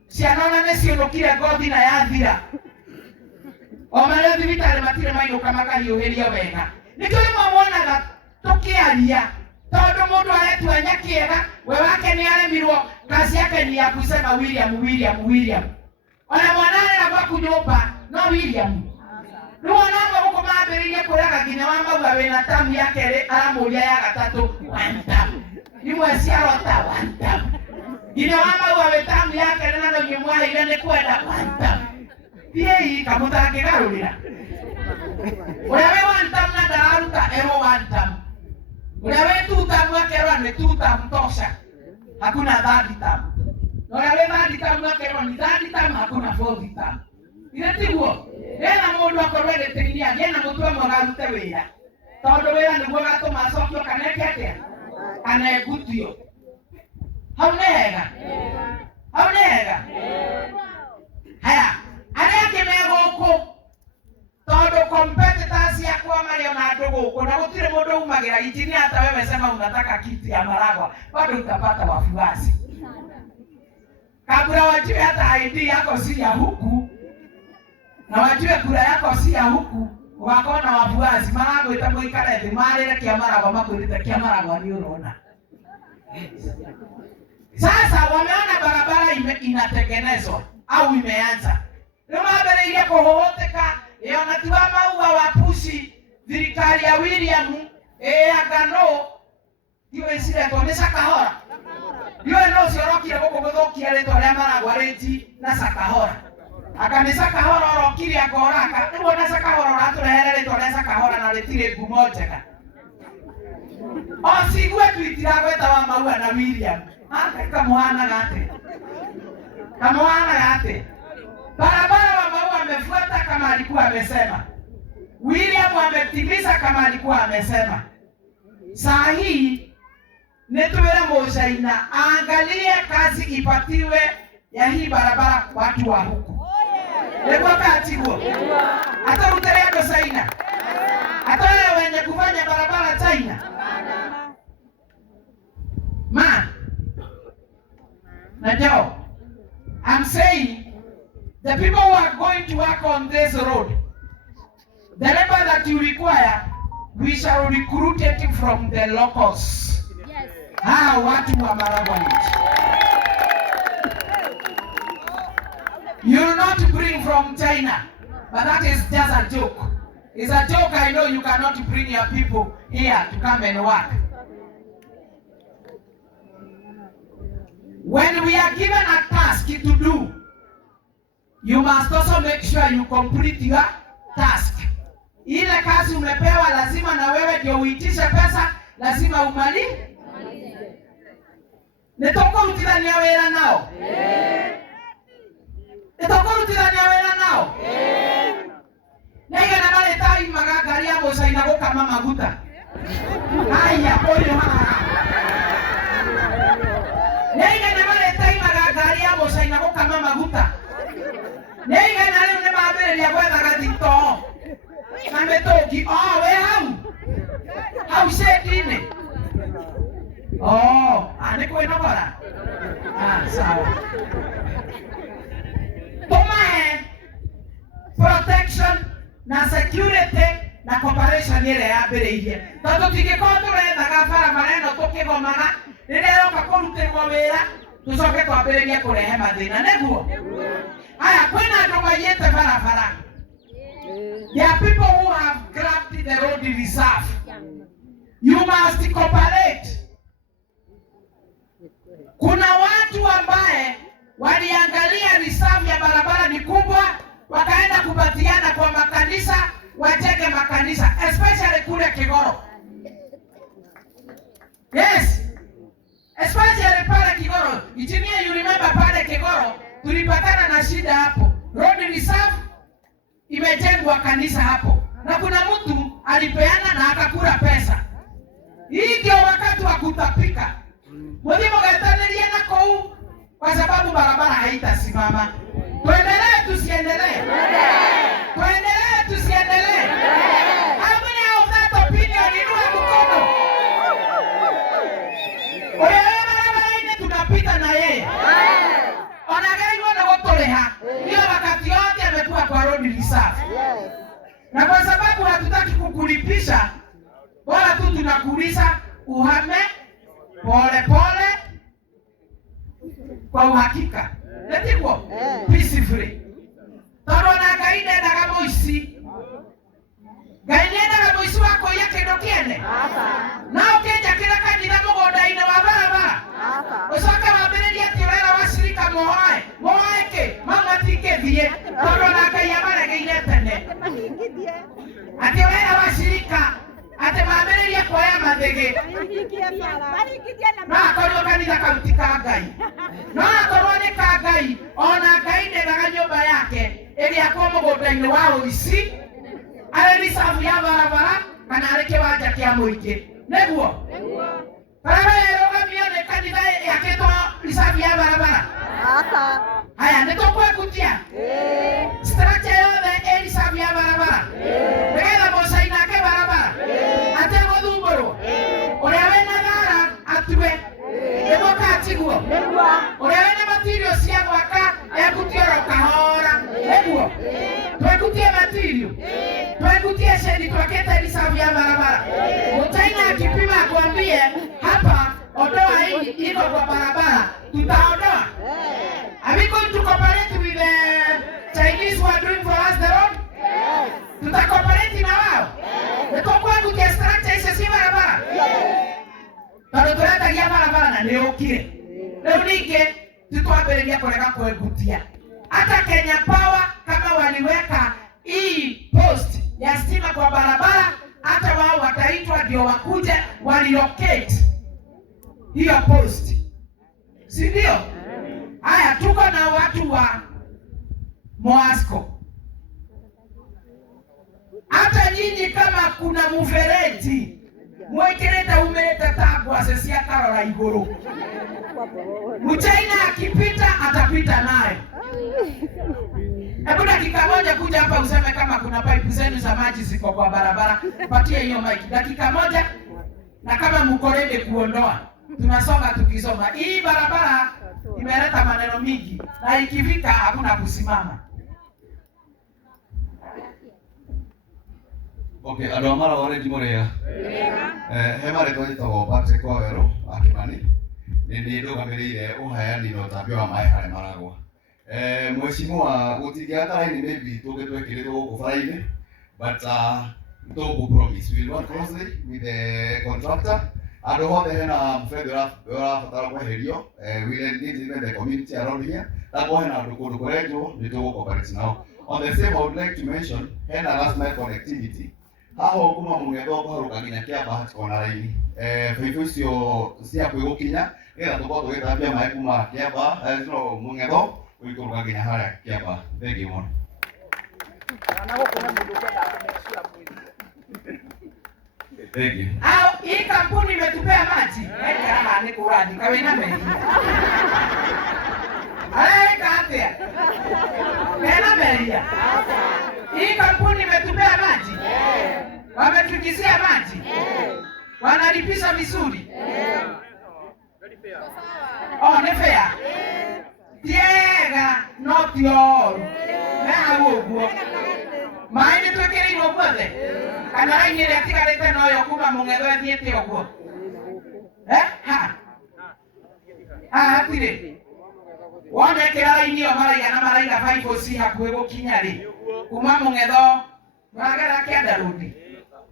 ciana ona nĩciũnũkire ngothi na yathira o marĩa thibitarĩ matirĩ mainũka makahiũhĩria wega. Nĩkĩo rĩmwe wonaga tũkĩaria tondũ mũndũ aretua nyakĩega we wake nĩ aremirwo kazi yake ni ya kusema William ona mwana arera gwaku nyũmba no William rĩu ona amwe gũkũ mambĩrĩirie kũraga nginya wa mauga wĩna tamu ya kerĩ aramũria ya gatatũ one tamu imwe ciarota one tamu nginya wa mauga wĩ tamu ya kerĩ na nĩ mwaheire nĩ kwenda one tamu thiĩ kamũtangĩgarũrĩra ũrĩa wĩ one tamu na ndararuta erwo one tamu ũrĩa wĩ two tamu akerwa nĩ two tamu tosha hakuna third tamu na ũrĩa wĩ third tamu akerwa nĩ third tamu hakuna fourth tamu. Ile tiguo ena mũndũ akorwo gĩtĩinĩ agĩe na mũtwe mwega arute wĩra tondũ wĩra nĩguo gatũma acokio kaneke atĩa kanegutio. Hau nĩ hega haya arĩa angĩ me gũkũ tondũ competitors yakwa marĩ ona andũ gũkũ na gũtirĩ mũndũ umagĩra injinia hata wewe sema unataka kiti ya Maragwa bado utapata wafuasi kabla wajue hata ID yako si ya huku na wajue kura yako si ya huku wako na wafuasi Maragwa itamuikara thĩ marĩre kĩa Maragwa makwĩrĩte kĩa Maragwa nĩ ũrona. Sasa wameona barabara inatengenezwa au imeanza ndio mabere kũhũhũtĩka ona tiwa mauga wapushi thirikari ya William agano ndio isiretwo nĩ Sakahora ndio no ciorokire gũkũ gũthũkia rĩtwa rĩa Maragwa rĩnji na Sakahora akani Sakahora orokire akoraka nĩguo na Sakahora ũratũrehere rĩtwa rĩa Sakahora na rĩtirĩ ngumo njega o sigue twitiragweta wa maua na William kamwana gate barabara wa maua amefuata kama alikuwa amesema. William ametimiza kama alikuwa amesema. Saa hii netuwele Mojaina angalie kazi ipatiwe ya hii barabara watu wa huku. Lego kati huo. Hata uterego Saina. Hata wewe wenye kufanya barabara China. Man. Now, I'm saying the people who are going to work on this road, the labor that you require, we shall recruit it from the locals. Yes. Watu wa Maragwa. You will not bring from China, but that is just a joke. It's a joke. I know you cannot bring your people here to come and work. When we are given a task to do, you must also make sure you complete your task. Ile kazi umepewa lazima na wewe ndio uitishe pesa, lazima umalize. Netoko rutithania wĩra nao? Netoko rutithania wĩra nao? Nega na male tai magagari ya Mojaina gũkama maguta. Haya, pole haha. Nega na male tai magagari Nega na leo ne mabere ya kwenda gatito. Na metoki we hau shedine. Ane kwenda bora. Sawa. Toma protection na security na cooperation ile yambiriirie. Tondu tingĩkorwo tũrethaga barabara ĩno tũkĩgomana rĩrĩa yoka kũrutĩrwo wĩra tũcoke twambĩrĩrie kũrehe mathĩna nĩguo. Aya kwĩna andũ maiyĩte barabara. There are people who have grabbed the road reserve. You must cooperate. Kuna watu ambaye waliangalia reserve ya barabara ni kubwa, wakaenda kupatiana kwa makanisa, wajenge makanisa, especially kule Kigoro. Yes. Especially pale Kigoro. Itimia you remember pale Kigoro, tulipatana na shida hapo. Road reserve imejengwa kanisa hapo. Na kuna mtu alipeana na akakula pesa. Hii ndio wakati wa kutapika. Mwalimu gataneria na kou kwa sababu barabara haitasimama. Tuendelee tusiendelee? Tuendelee tusiendelee? How many of that opinion inua mkono? Oya barabara ine tunapita na yeye. Onagaiwa na gotoleha. Hiyo wakati yote amekuwa kwa road reserve. Na kwa sababu hatutaki kukulipisha, bora tu tunakuuliza uhame pole pole kwa uhakika. Letiko peacefully. Toro na gaine na gamoisi. Gaine na gamoisi wako yake ndokiene. Na ukeja kila kanisa mugoda ina wa barabara. Usaka wabiriri ati wera washirika moae. Moaeke mama tike thie. Toro na gaiyamara gaine tene. Ati wera washirika ate mabere kwa ya madege na akorwo kanitha kautika Ngai na akorwo ni ka Ngai ona Ngai ndegaga nyumba yake iri akwa mugonda-ini wa uici ari reserve ya barabara kana ari kiwanja kia muingi neguo barabara irogamio ni kanitha yakitwo reserve ya barabara haya nitukwekutia structure yothe reserve ya barabara nigetha mocaina ke barabara ate guthumbũrwo uria wena thara atue nĩguo katiguo uria wena material cia gwaka ekutie oro kahora nĩguo twekutie material twekutie shedi twakete reserve ya barabara mutaina akipima akwambie hapa ondoa hii iko kwa barabara tutaondoa. Are we going to cooperate with the Chinese who are doing for us the road? Yes. Tutacooperate na wao? Nitokwa kutia structure hizo si barabara? Yes. Tano tuleta ya barabara na leo kile. Leo nige tutwambĩrĩria kũrega kwegutia. Hata Kenya Power kama waliweka hii post ya stima kwa barabara, hata wao wataitwa ndio wakuje walilocate hiyo post. Si ndio? Haya tuko na watu wa Moasco. Hata nyinyi kama kuna mfereji mwekireta umeleta tagwa sesia karora iguru. Mchaina akipita atapita naye. Hebu dakika moja kuja hapa useme kama kuna pipe zenu za maji ziko kwa barabara. Patia hiyo mic. Dakika moja na kama mko ready kuondoa. Tunasonga tukisonga. Hii barabara imeleta maneno mingi na ikifika hakuna kusimama. Okay, andũ amara wale ndimorea. He marĩtwa njĩtagwo Patrick Waweru wa Kimani. Nĩ ndũgamĩrĩire ũheani na ũtambia wa maĩ harĩa Maragwa. Mheshimiwa gũtingĩaka raini maybe tũngĩtwekĩrĩtwo gũkũ bara-inĩ, but tũgũ promise we will work closely with the contractor. Andũ othe hena mfrendi ũrabatara kweherio, we engage the community around here. Takuwa hena andũ kũndũ kũrenjwo nĩ tũgũ-cooperate nao. On the same, I would like to mention hena last mile connectivity. Haho kuma mũng'etho kũharũka nginya Kĩamba hatikona raini. Baibũ icio cia kwĩgũkinya nĩgetha tũkorwo tũgĩtambia maĩ kuma Kĩamba mũng'etho gũikũrũka nginya harĩa Kĩamba. Thank you mũno. Thank you. Hii kampuni imetupea maji. Eka raha ni kuradi kawina mehi. Eka atia. Ena mehi. wametuambia? Hii kampuni imetupea maji? Wametukizia maji? Wanalipisha vizuri? Oh, ni fair. Tiega no tio. Na uguo. Maini twekirwo guothe. Kana raini ria tigarite no yo kuma Mung'etho ethiete uguo. Ha. Atire. Wone kira raini yo maraiga na maraiga 5C hakuhe gukinya ri. Kuma Mung'etho magera Kianda Road.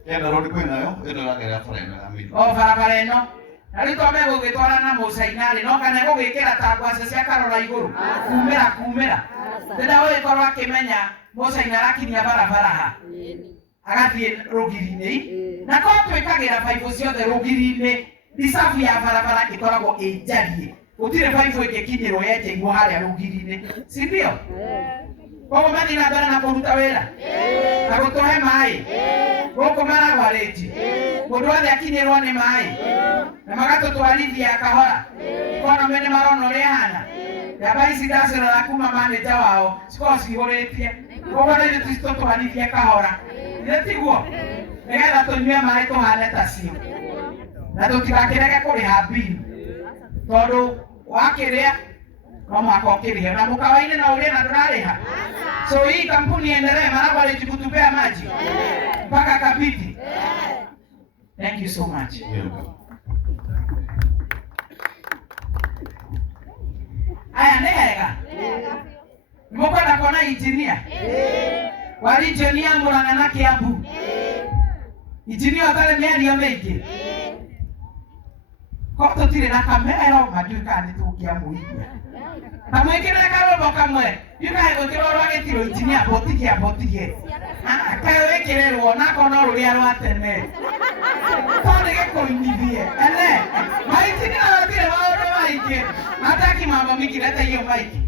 Kianda Road kwinayo ino ragera barabara ya mimi. O barabara ino. Arito mego gitwara na Musainari no kana gugikira ta ngwace cia Karora iguru. Kumira. Ndenda wewe korwa kimenya Musainari akinya barabara ha. Agathie Rugiri-ini. Na ko twikagira 5 ciothe Rugiri-ini. Risafu ya barabara ikoragwo ĩnjarie. Gutire 5 ikikinyirwo yeje igwo haria Rugiri-ini. Si ndio? Koguo mathi na mbere na kũruta wĩra. Na gũtũhe maĩ. Gũkũ maragwa rĩnji. Mũndũ wothe akinyĩrwo nĩ maĩ. Na magatũtwarithia kahora. Ikonomĩ nĩ marona ũrĩa hana. Njamba ici ndacirora kuma manager wao cikorwo cihũrĩtie. Koguo rĩu tũtwarithie kahora. Ithe tiguo? Nĩgetha tũnyue maĩ tũhane ta cio. Na tũtigakĩrege kũrĩha bill. Tondũ wakĩrĩa no mwaka ũkĩrĩha. Na mũkawa-inĩ na ũrĩa na ndũrarĩha. So hii kampuni iendelee, Maragwa Range kutupea maji mpaka Kapiti. Thank you so much. Aya nega. Mkwenda kuona engineer? Wa region ya Murang'a na Kiambu. Engineer otale mieri ya meiki. Ko tutire na kamera ro maduka ni tukiamuiya. Kamwekera karobo kamwe. Yuka gukirorwa gitiro engineer botikie. Kawe kirerwo na kono ruria rwatene. Tondege kuinithie. Ene. Maiti ni atire maoro maiki. Mataki mambo mikireta hiyo maiki.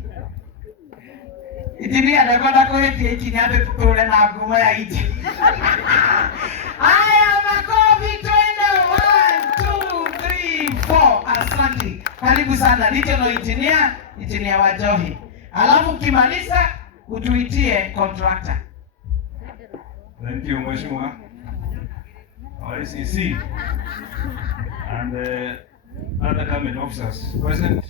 Engineer ndakwenda kuhetia engineer ate tutore na nguma ya iti. Aya makofi twende 1 2 3 4. Asante. Karibu sana regional engineer wa Johi. Alafu kimaliza utuitie contractor. Thank you, Mheshimiwa. ICC and other government officers present.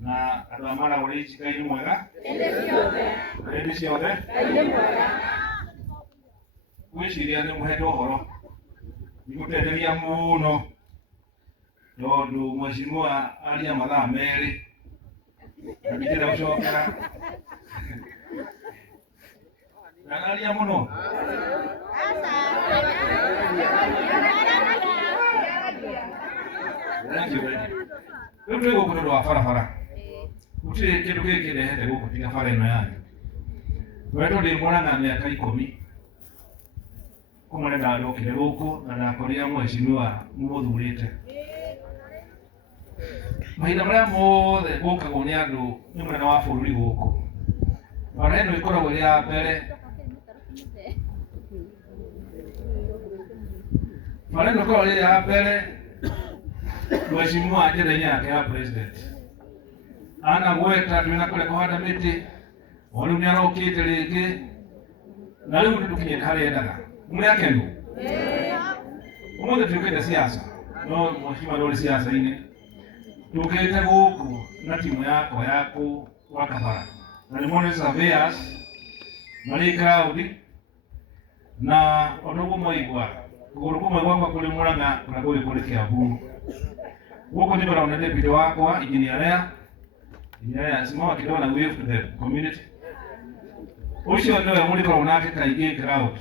Na adamara walichi kaini mwega. Ende ciothe. Gwiciria ni muheto horo. Nigutetheria muno. Tondu Mheshimiwa aria mathaa meri. Ndikira gucokera. Nagaria muno. Thank you. Ndio ngo kuno wa farafara. Utire kindu giki rehete guku tiga fara ino yanyu. Wetu ndi Murang'a miaka 10. Kumane na ndokire guku na nakoria Mheshimiwa muthurite. Mahinda maria mothe gukagwo ni andu ni munene wa bururi guku. Bara ino ikoragwo ri ya mbere. Bara ino ikoragwo ri ya mbere. Mheshimiwa njĩra-inĩ yake ya president. Ana gweta twina kũrĩa kũhanda mĩtĩ. Rĩu nĩ arokĩte rĩngĩ. Na rĩu nĩtũkinyĩte harĩa endaga. Mũrĩ akenu? Ũmũthĩ tũkĩte siasa. No Mheshimiwa ndũrĩ siasa-inĩ. Tũkĩte gũkũ na timu yakwa ya gwaka bara. Na nĩ muone surveyors marĩ crowd. Na ũndũ ũguo mwaigua. Kũgũrũ kũmwe gwakwa kũrĩ Murang'a na kũrĩ kũrĩ Kiambu. Huko ndio naona deputy wako engineer simama kidogo na wave to the community. Ucio ndio muri kwa unake kaige crowd.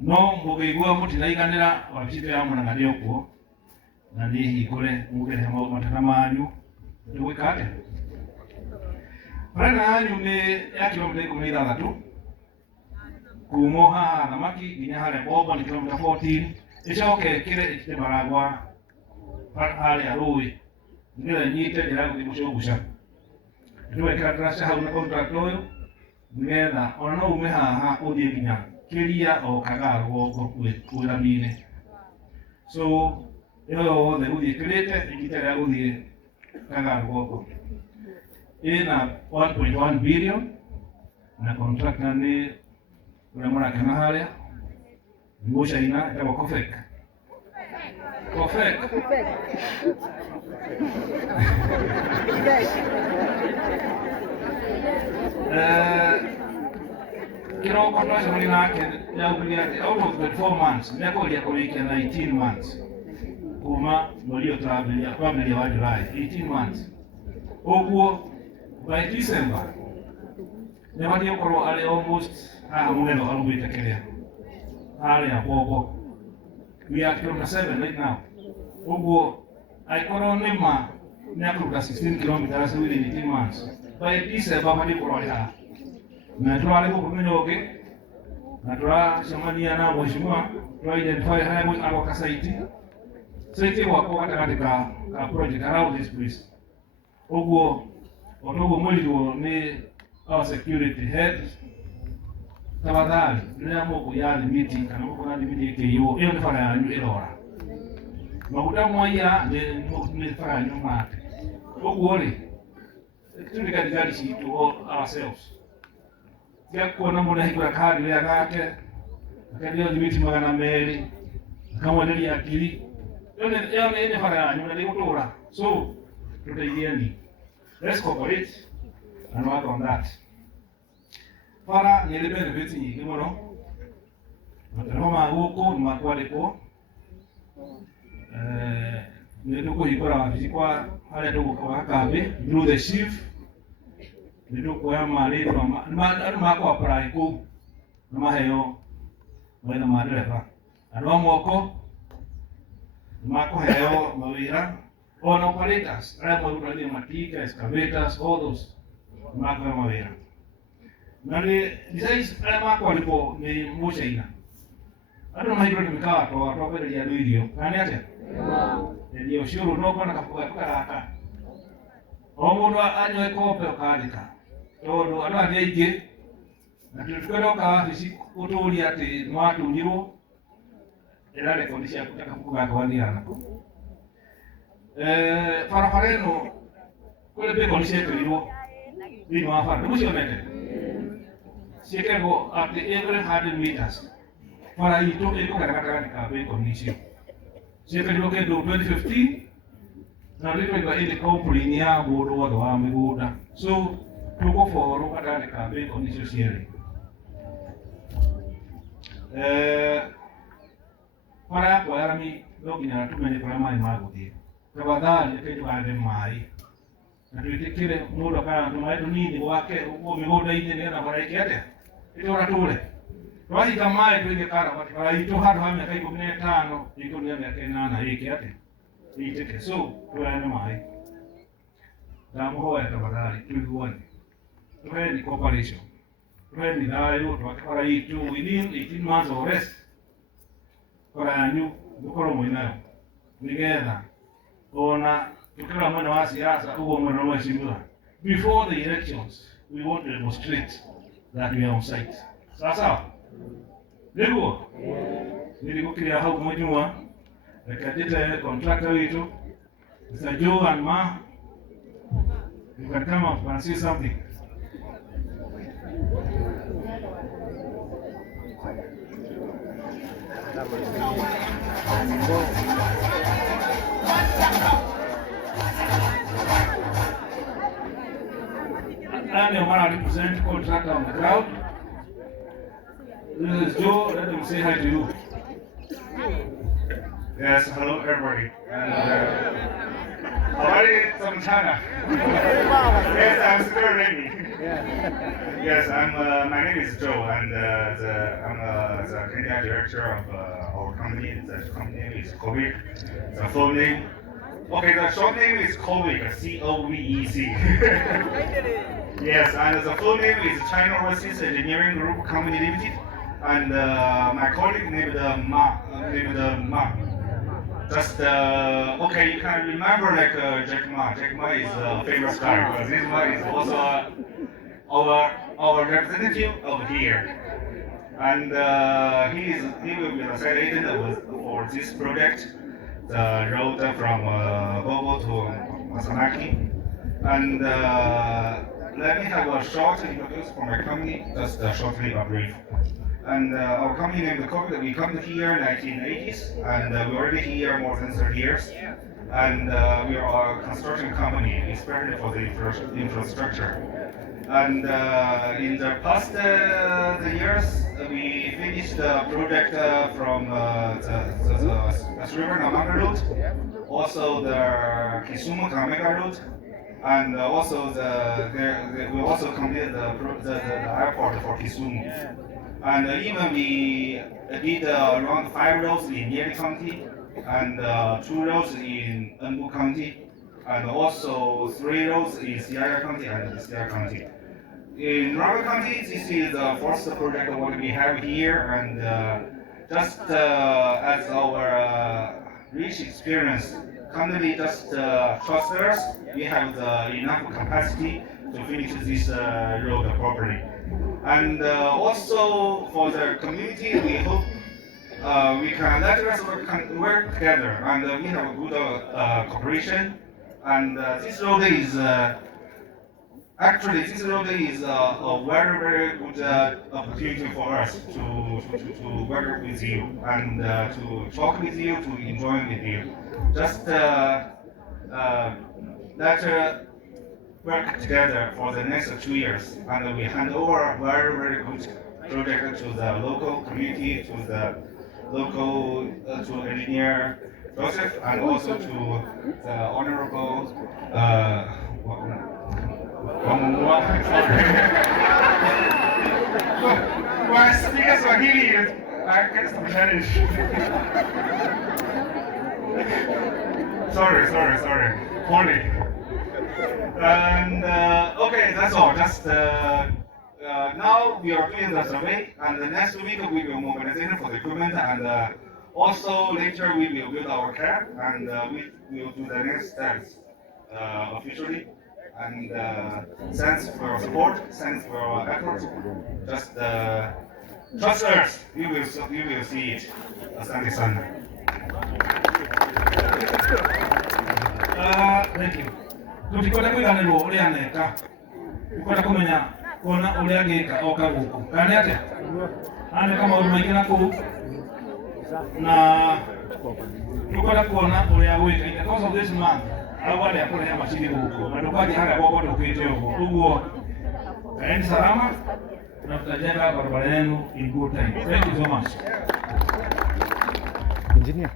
No mugigwa mutinaiganira wabishite ya Murang'a ndio kuo. Na ni hikore mugere mau matana manyu. Ndwikate. Murang'a anyu ni ya kilomita 13. Kumoha na maki nginya hale Boba ni kilomita 14. Icoke kire ikite Maragwa hali ya rui ndio nyite njira guthimucugusha twekira turasha hau na contract uyu nigetha ona no ume haha uthie nginya kiria o Kagara goko wira-inĩ. So iyo yothe uthikirite ikite ria guthie Kagara goko ina 1.1 billion na contractor ni ule mwana kana haria ngosha ina ya Cofec. Cofec kilo contract muli nake ya kulia out of 24 months ndako ya kulikia 19 months kuma mulio travel ya family wa July 18 months oguo by December nabadi okoro ale almost muneno alubita kelea ale ya popo we are kilometer 7 right now oguo aikoro nema nakuruka 16 kilometers within 18 months by December madi kuroya na tuwale ko kumenyoge na tuwa shamania na mheshimiwa to identify highway au kasaiti site wako katika project around this place oguo otogo mwelio ni our security head tafadhali ndio moko ya meeting kana moko na meeting hiyo ni fara yanyu ilora makuta moya ni fara yanyu mate oguo ni tulikadijali si to ourselves ya kuona mbona hikura kadi ya gake akadio limiti magana meli kama ndio akili yone ene fara yanyu na kutora so tutaidiani let's cooperate and work on that para nile benefits nyingi muno matano maguko makwaleko ndio kuhikora wabizi kwa hali ndio kwa kabe through the chief ndio kwa mali mako apply ku maheyo wena madereva adwa moko mako heyo mawira on operators ramo urani matika excavators all those mako mawira nani designs mako alipo ni mushaina ado mahiro ni mikawa to kwa ya video nani ate ndio shuru no kana kafuka aka omundu anywe kope okandika tondu andu andi aingi na tukwenda kawabici uturia ati nwatunyirwo ira rekondi cia kutaka kuga kwathiana barabara ino kuri bekondi ciekĩrirwo thĩinĩ wa bara nĩmũcionete ciĩkĩragwo at every 100 meters bara itũ ĩkũgera gatagatĩ ka bekondi icio ciekĩrirwo kĩndũ 2015 na rĩrĩga ĩrĩ kampuni ya mũndũ wothe wa mĩgũnda so tũgũborwo gatagatĩ ka bekondi icio cierĩ bara yakwa ya rami no nginya tumenye kũrĩa maĩ magũthiĩ tafadhali tũkĩndũgane maĩ na twĩtĩkĩre mũndũ akana tũmaĩ tũnini gwake ũguo mĩgũnda-inĩ nĩgetha bara ĩke atĩa ĩtũra tũre twahika maĩ twĩgĩkara bara itũ handũ ha mĩaka 15 ikũmi na mĩaka 8 ĩke atĩa ĩitĩke so tũheane maĩ ndamũhoya tafadhali tũiguane tũheani cooperation tũheani thayũ twake bara itũ within 18 months or less bara yanyu mũkorwo mwĩnayo nĩgetha ona tukira mwena wa siasa ugo mwena wa mheshimiwa before the elections we want to demonstrate that we are on site sasa niguo nilikukiria hau mwenyewa rekadita contractor wetu Mr. Joe and Ma you can come up and say something. I'm the one who represent contractor on the ground. This is Joe. Let him say hi to you. Yes, hello everybody. Already from China. Yes, I'm still ready. Yes, my name is Joe, and I'm the Kenya director of our company. The company name is Covec. The full name. Okay, the short name is Covec, C-O-V-E-C. Yes, and the full name is China Overseas Engineering Group Company Limited, and my colleague named Ma. Just okay, you can remember like Jack Ma. Jack Ma is a famous guy, but this one is also our representative over here, and he will be the site agent for this project, the road from Bobo to Masanaki, and let me have a short introduction for my company, just shortly a brief. And our company named the COVID, we come here in 1980s, and we're already here more than 30 years. And we are a construction company, especially for the infrastructure. And in the past years, we finished the project from the River Namanga route, also the Kisumu Kamega route, and also we also completed the airport for Kisumu. And even we did around 5 roads in Nyeri County, and 2 roads in Embu County, and also 3 roads in Siaya County and Siaya County. In Rama County, this is the first project what we have here, and just as our rich experience, currently just trust us, we have enough capacity to finish this road properly. And also for the community, we hope we can let us work together, and we have a good cooperation. And this road is actually a very, very good opportunity for us to work with you and to talk with you, to enjoy with you. Just let's work together for the next 2 years, and we hand over a very, very good project to the local community, to the local to engineer Joseph, and also to the honorable well, speaking Swahili, I guess I'm Spanish. sorry. Holy. And okay, that's all. Just now we are doing the survey, and the next week we will mobilize for the equipment, and also later we will build our camp, and we will do the next steps officially. And thanks for your support, thanks for your effort. Just trust us, you will see it. Asante sana. Thank you. Tutikota kwiganirwo uria neka. Tukwenda kumenya kuona uria ngika oka guku. Kana atia? Ane kama maundu maingi na kuu. Na tukwenda kuona uria gwika. Because of this man, awali akore ya mashini guku. Na tukwaje haga kwa bodo kwite huko. Uguo. Kaeni salama. Na tutajenga barabara yenu in good time. Thank you so much. Engineer.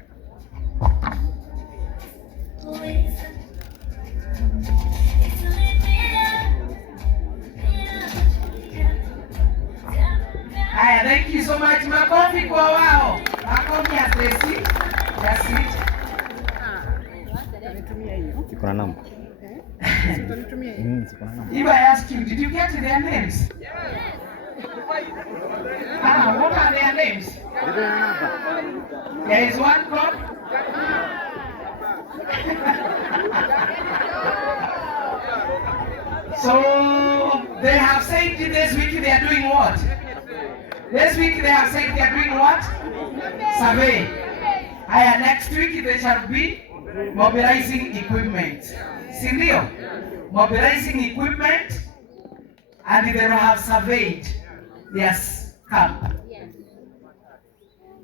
Haya, thank you so much. Makofi kwa wao. Makofi ya Tracy. That's it. Sikuna namba. If I ask you, did you get their names? Yes. What are their names? There is one called. So they have said this week they are doing what? This week they have said they are doing what? Survey. Next week they shall be mobilizing equipment. Sindio? Mobilizing equipment, and they will have surveyed their camp.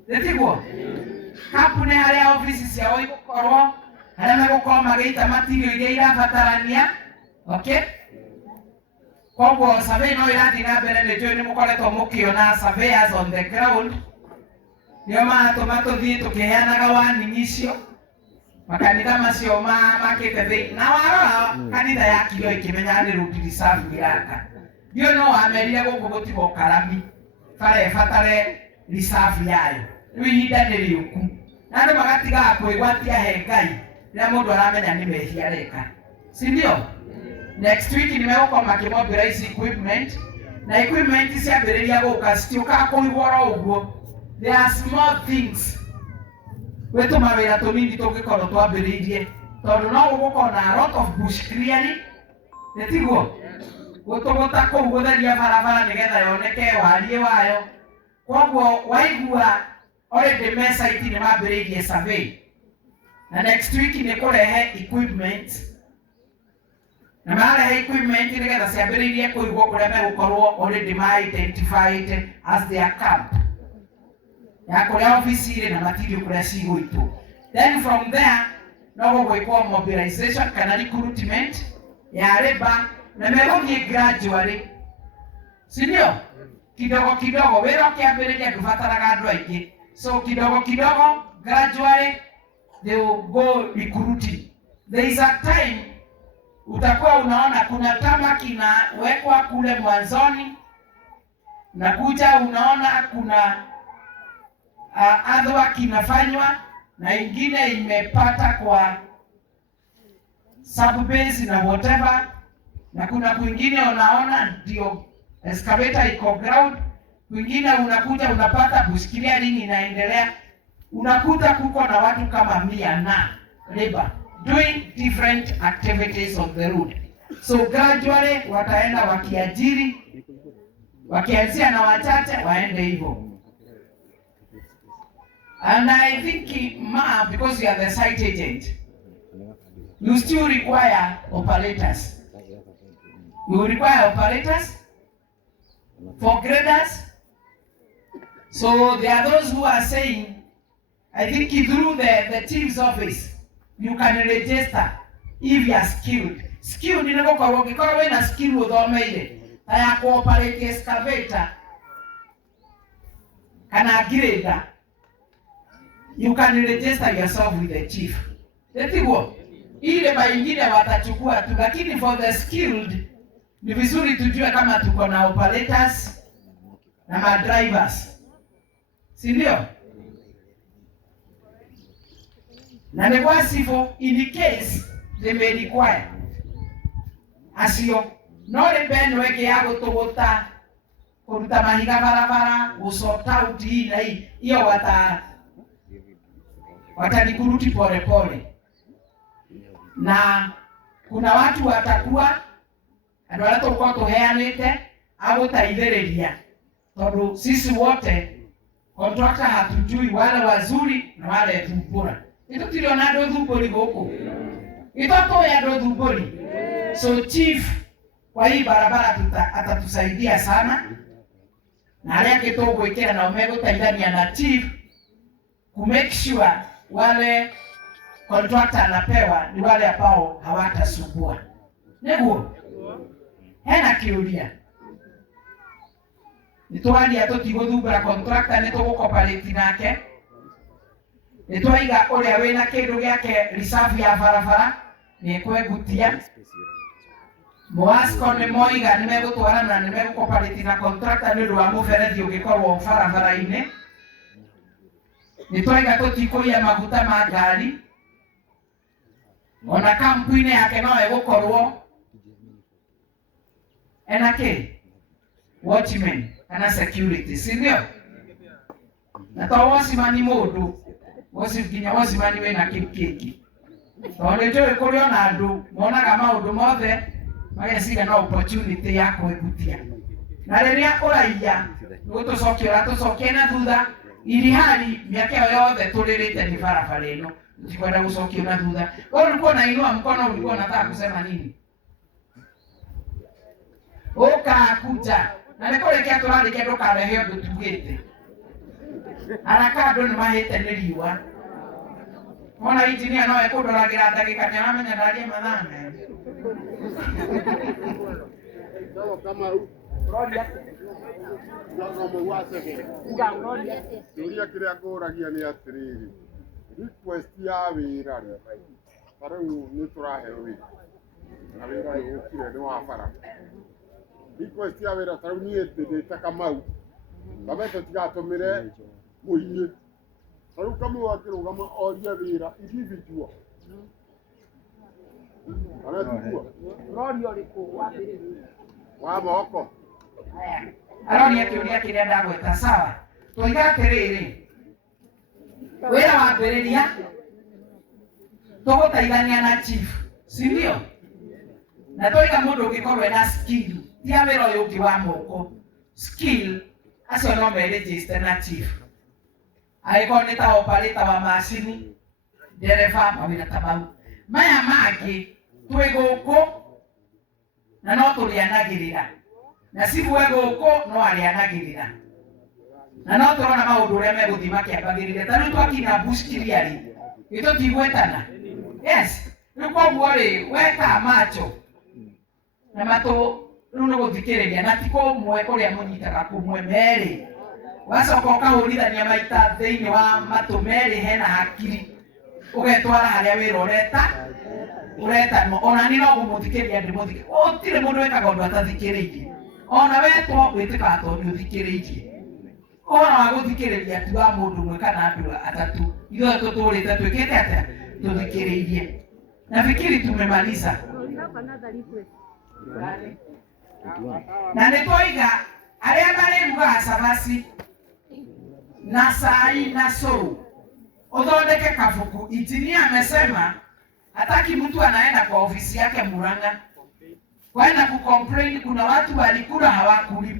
Letiko. Camp ne haria offices ya igukorwo haria megukorwo magĩita material iria irabatarania. Okay? Koguo survey no irathi na mbere nĩ njũĩ nĩ mũkoretwo mũkĩona surveyors on the ground. Nĩo maratũma tũthiĩ tũkĩheanaga warning icio. Makanitha macio makĩte thĩinĩ. Na warora kanitha ya kiro ikĩmenya nĩ road reserve iraka. Ndio no amerire gũkũ gũtigwo karami. Bare batare reserve yayo. Rĩu ihinda nĩ rĩũku. Na andũ magatigaga kwĩgwatia he Ngai rĩrĩa mũndũ aramenya nĩ mehia areka. Si ndio? Next week nimegũkorwo makĩmobilize equipment. Na equipment ciambĩrĩria gũka citiũkaga kũihũra ũguo. There are small things. Wetu mawĩra tũnini tũngĩkorwo twambĩrĩirie. Tondũ no gũgũkorwo na a lot of bush clearing. Nĩtiguo? Gũtũgũta kũu gũtheria barabara nĩgetha yoneke warie wayo. Koguo waigua already me site nĩ mambĩrĩirie survey. Na next week nĩ kũrehe equipment. na marehe equipment nigetha ciambĩrĩrie kũigwo kũrĩa megũkorwo already identified as their camp ya kũrĩa ofici irĩ na material kũrĩa cigũitwo. Then from there no gũgwĩkwo mobilization kana recruitment ya labor na megũthiĩ gradually, si ndio? Kidogo kidogo wĩra ũkĩambĩrĩria ndũbataraga andũ aingĩ, so kidogo kidogo gradually they will go recruiting. There is a time utakuwa unaona kuna tamak inawekwa kule mwanzoni, na kuja unaona kuna other work inafanywa na ingine imepata kwa subbase na whatever, na kuna kwingine unaona ndio excavator iko ground, kwingine unakuja unapata bush clearing inaendelea, unakuta kuko na watu kama 100 na labor doing different activities on the road. So gradually wataenda wakiajiri, wakianzia na wachache waende hivyo. And I think because you are the site agent, you still require operators. You require operators for graders. So there are those who are saying, I think through the chief's office, you can register if you are skilled. Skilled ni nako kwa ukikora wewe na skill uthomeire ta ya cooperate excavator kana grader, you can register yourself with the chief. Ndio ile baingine watachukua tu, lakini for the skilled ni vizuri tujue kama tuko na operators na ma drivers, si ndio? Na ni wasifu in case they may require acio no rebeno eke ya gutugota kuruta mahiga barabara gusota uti na hiyo watanikuruti pole pole, na kuna watu watakuwa andũ arĩa tũkorwo tũheanĩte agũteithĩrĩria, tondũ sisi wote contractor hatujui wale wazuri na wale thumbũra. Nĩtũtiriona andũ thumbũri gũkũ, itatoe andũ thumbũri. So chief kwa hii barabara atatusaidia sana, na arĩa angĩ tũgwĩkĩra nao megũteithania na chief ku make sure wale contractor anapewa ni wale ambao hawatasumbua. Nĩguo hena kĩũria nĩtwaria tũtigũthumbũra contractor, nĩtũgũcooperate nake, nĩtwaiga ũrĩa wĩna kĩndũ gĩake reserve ya barabara nĩekwengutia. Moasco nĩmoiga nĩmegũtwarana na nĩmegũcooperate na contractor nĩũndũ wa mũberethi ũngĩkorwo barabara-inĩ. Nĩtwaiga tũtikũiya maguta ma ngari, ona kampuni yake no egũkorwo ena kĩ watchman kana security, si ndio? Na to wasimani mũndũ nginya wasimani wĩna kĩu kĩngĩ, tondũ nĩtũĩ kũrĩ ona andũ monaga maũndũ mothe mageciria no opportunity ya kwĩgutia, na rĩrĩa ũraiya gũtũcokia na thutha ilihali miaka yothe tũrĩrĩte ni barabara ĩno, tukwenda gũcokio na thutha. Wewe ulikuwa unainua mkono, ulikuwa unataka kusema nini? Ukakuja na nĩkũrĩkia tũrarĩkia ndũkarehe ũndũ tugĩte araka andũ nĩmahĩte nĩ riũa. Ona engineer no ekũndoragĩra ndagĩka nĩaramenya ndaria mathaa merĩ. Kĩũria kĩrĩa ngũragia nĩ atĩrĩrĩ, request ya wĩra rĩ, ta rĩu nĩ tũraheo wĩra na wĩra ũyũ ũkire nĩ wa bara. Request ya wĩra ta rĩu niĩ ndĩte Kamau, Kamete tigatũmĩre mũiĩ. Ta rĩu Kamau akĩrũgama orie wĩra individual. Aratugua Rorio ũrĩkũ wambĩrĩria wa moko. Aronia kĩũria kĩrĩa ndagweta. Sawa, tũiga atĩrĩrĩ, wĩra wambĩrĩria tũgũteithania na chief, si ndio? Na tũiga mũndũ ũngĩkorwo ena skill, tia wĩra ũyũ ũngĩ wa moko, skill acio no meregister na chief. Angĩkorwo nĩ ta operator wa macini, ndereba, mawĩra ta mau. Maya mangĩ twĩ gũkũ na no tũrĩanagĩrĩra na cibu egũkũ no arĩanagĩrĩra na no tũrona maũndũ ũrĩa megũthiĩ makĩambagĩrĩria ta rĩu twakinya Bushkiriari gĩtũtigwetana yes rĩu koguo rĩ weka macho na matũ rĩu nĩ gũthikĩrĩria na ti kũmwe kũrĩa mũnyitaga kũmwe merĩ wacoka ũkahũrithania maita thĩinĩ wa matũ merĩ hena hakiri ũgetwara harĩa wĩra ũretanwo ona niĩ no gũmũthikĩrĩria ndĩmũthikĩrĩria gũtirĩ mũndũ wekaga ũndũ atathikĩrĩirie ona wetwo wĩtĩkaga tondũ nĩũthikĩrĩirie ũhoro wa gũthikĩrĩria ti wa mũndũ ũmwe kana andũ atatũ ithuothe tũtũrĩte twĩkĩte atĩa tũthikĩrĩirie nafikiri tumemaliza na nĩtwoiga arĩa marĩrugaga cabaci na cai na cũrũ uthondeke kabuku. Injinia amesema hataki mtu anaenda kwa ofisi yake Murang'a kwenda kucomplain kuna watu walikula hawakuli.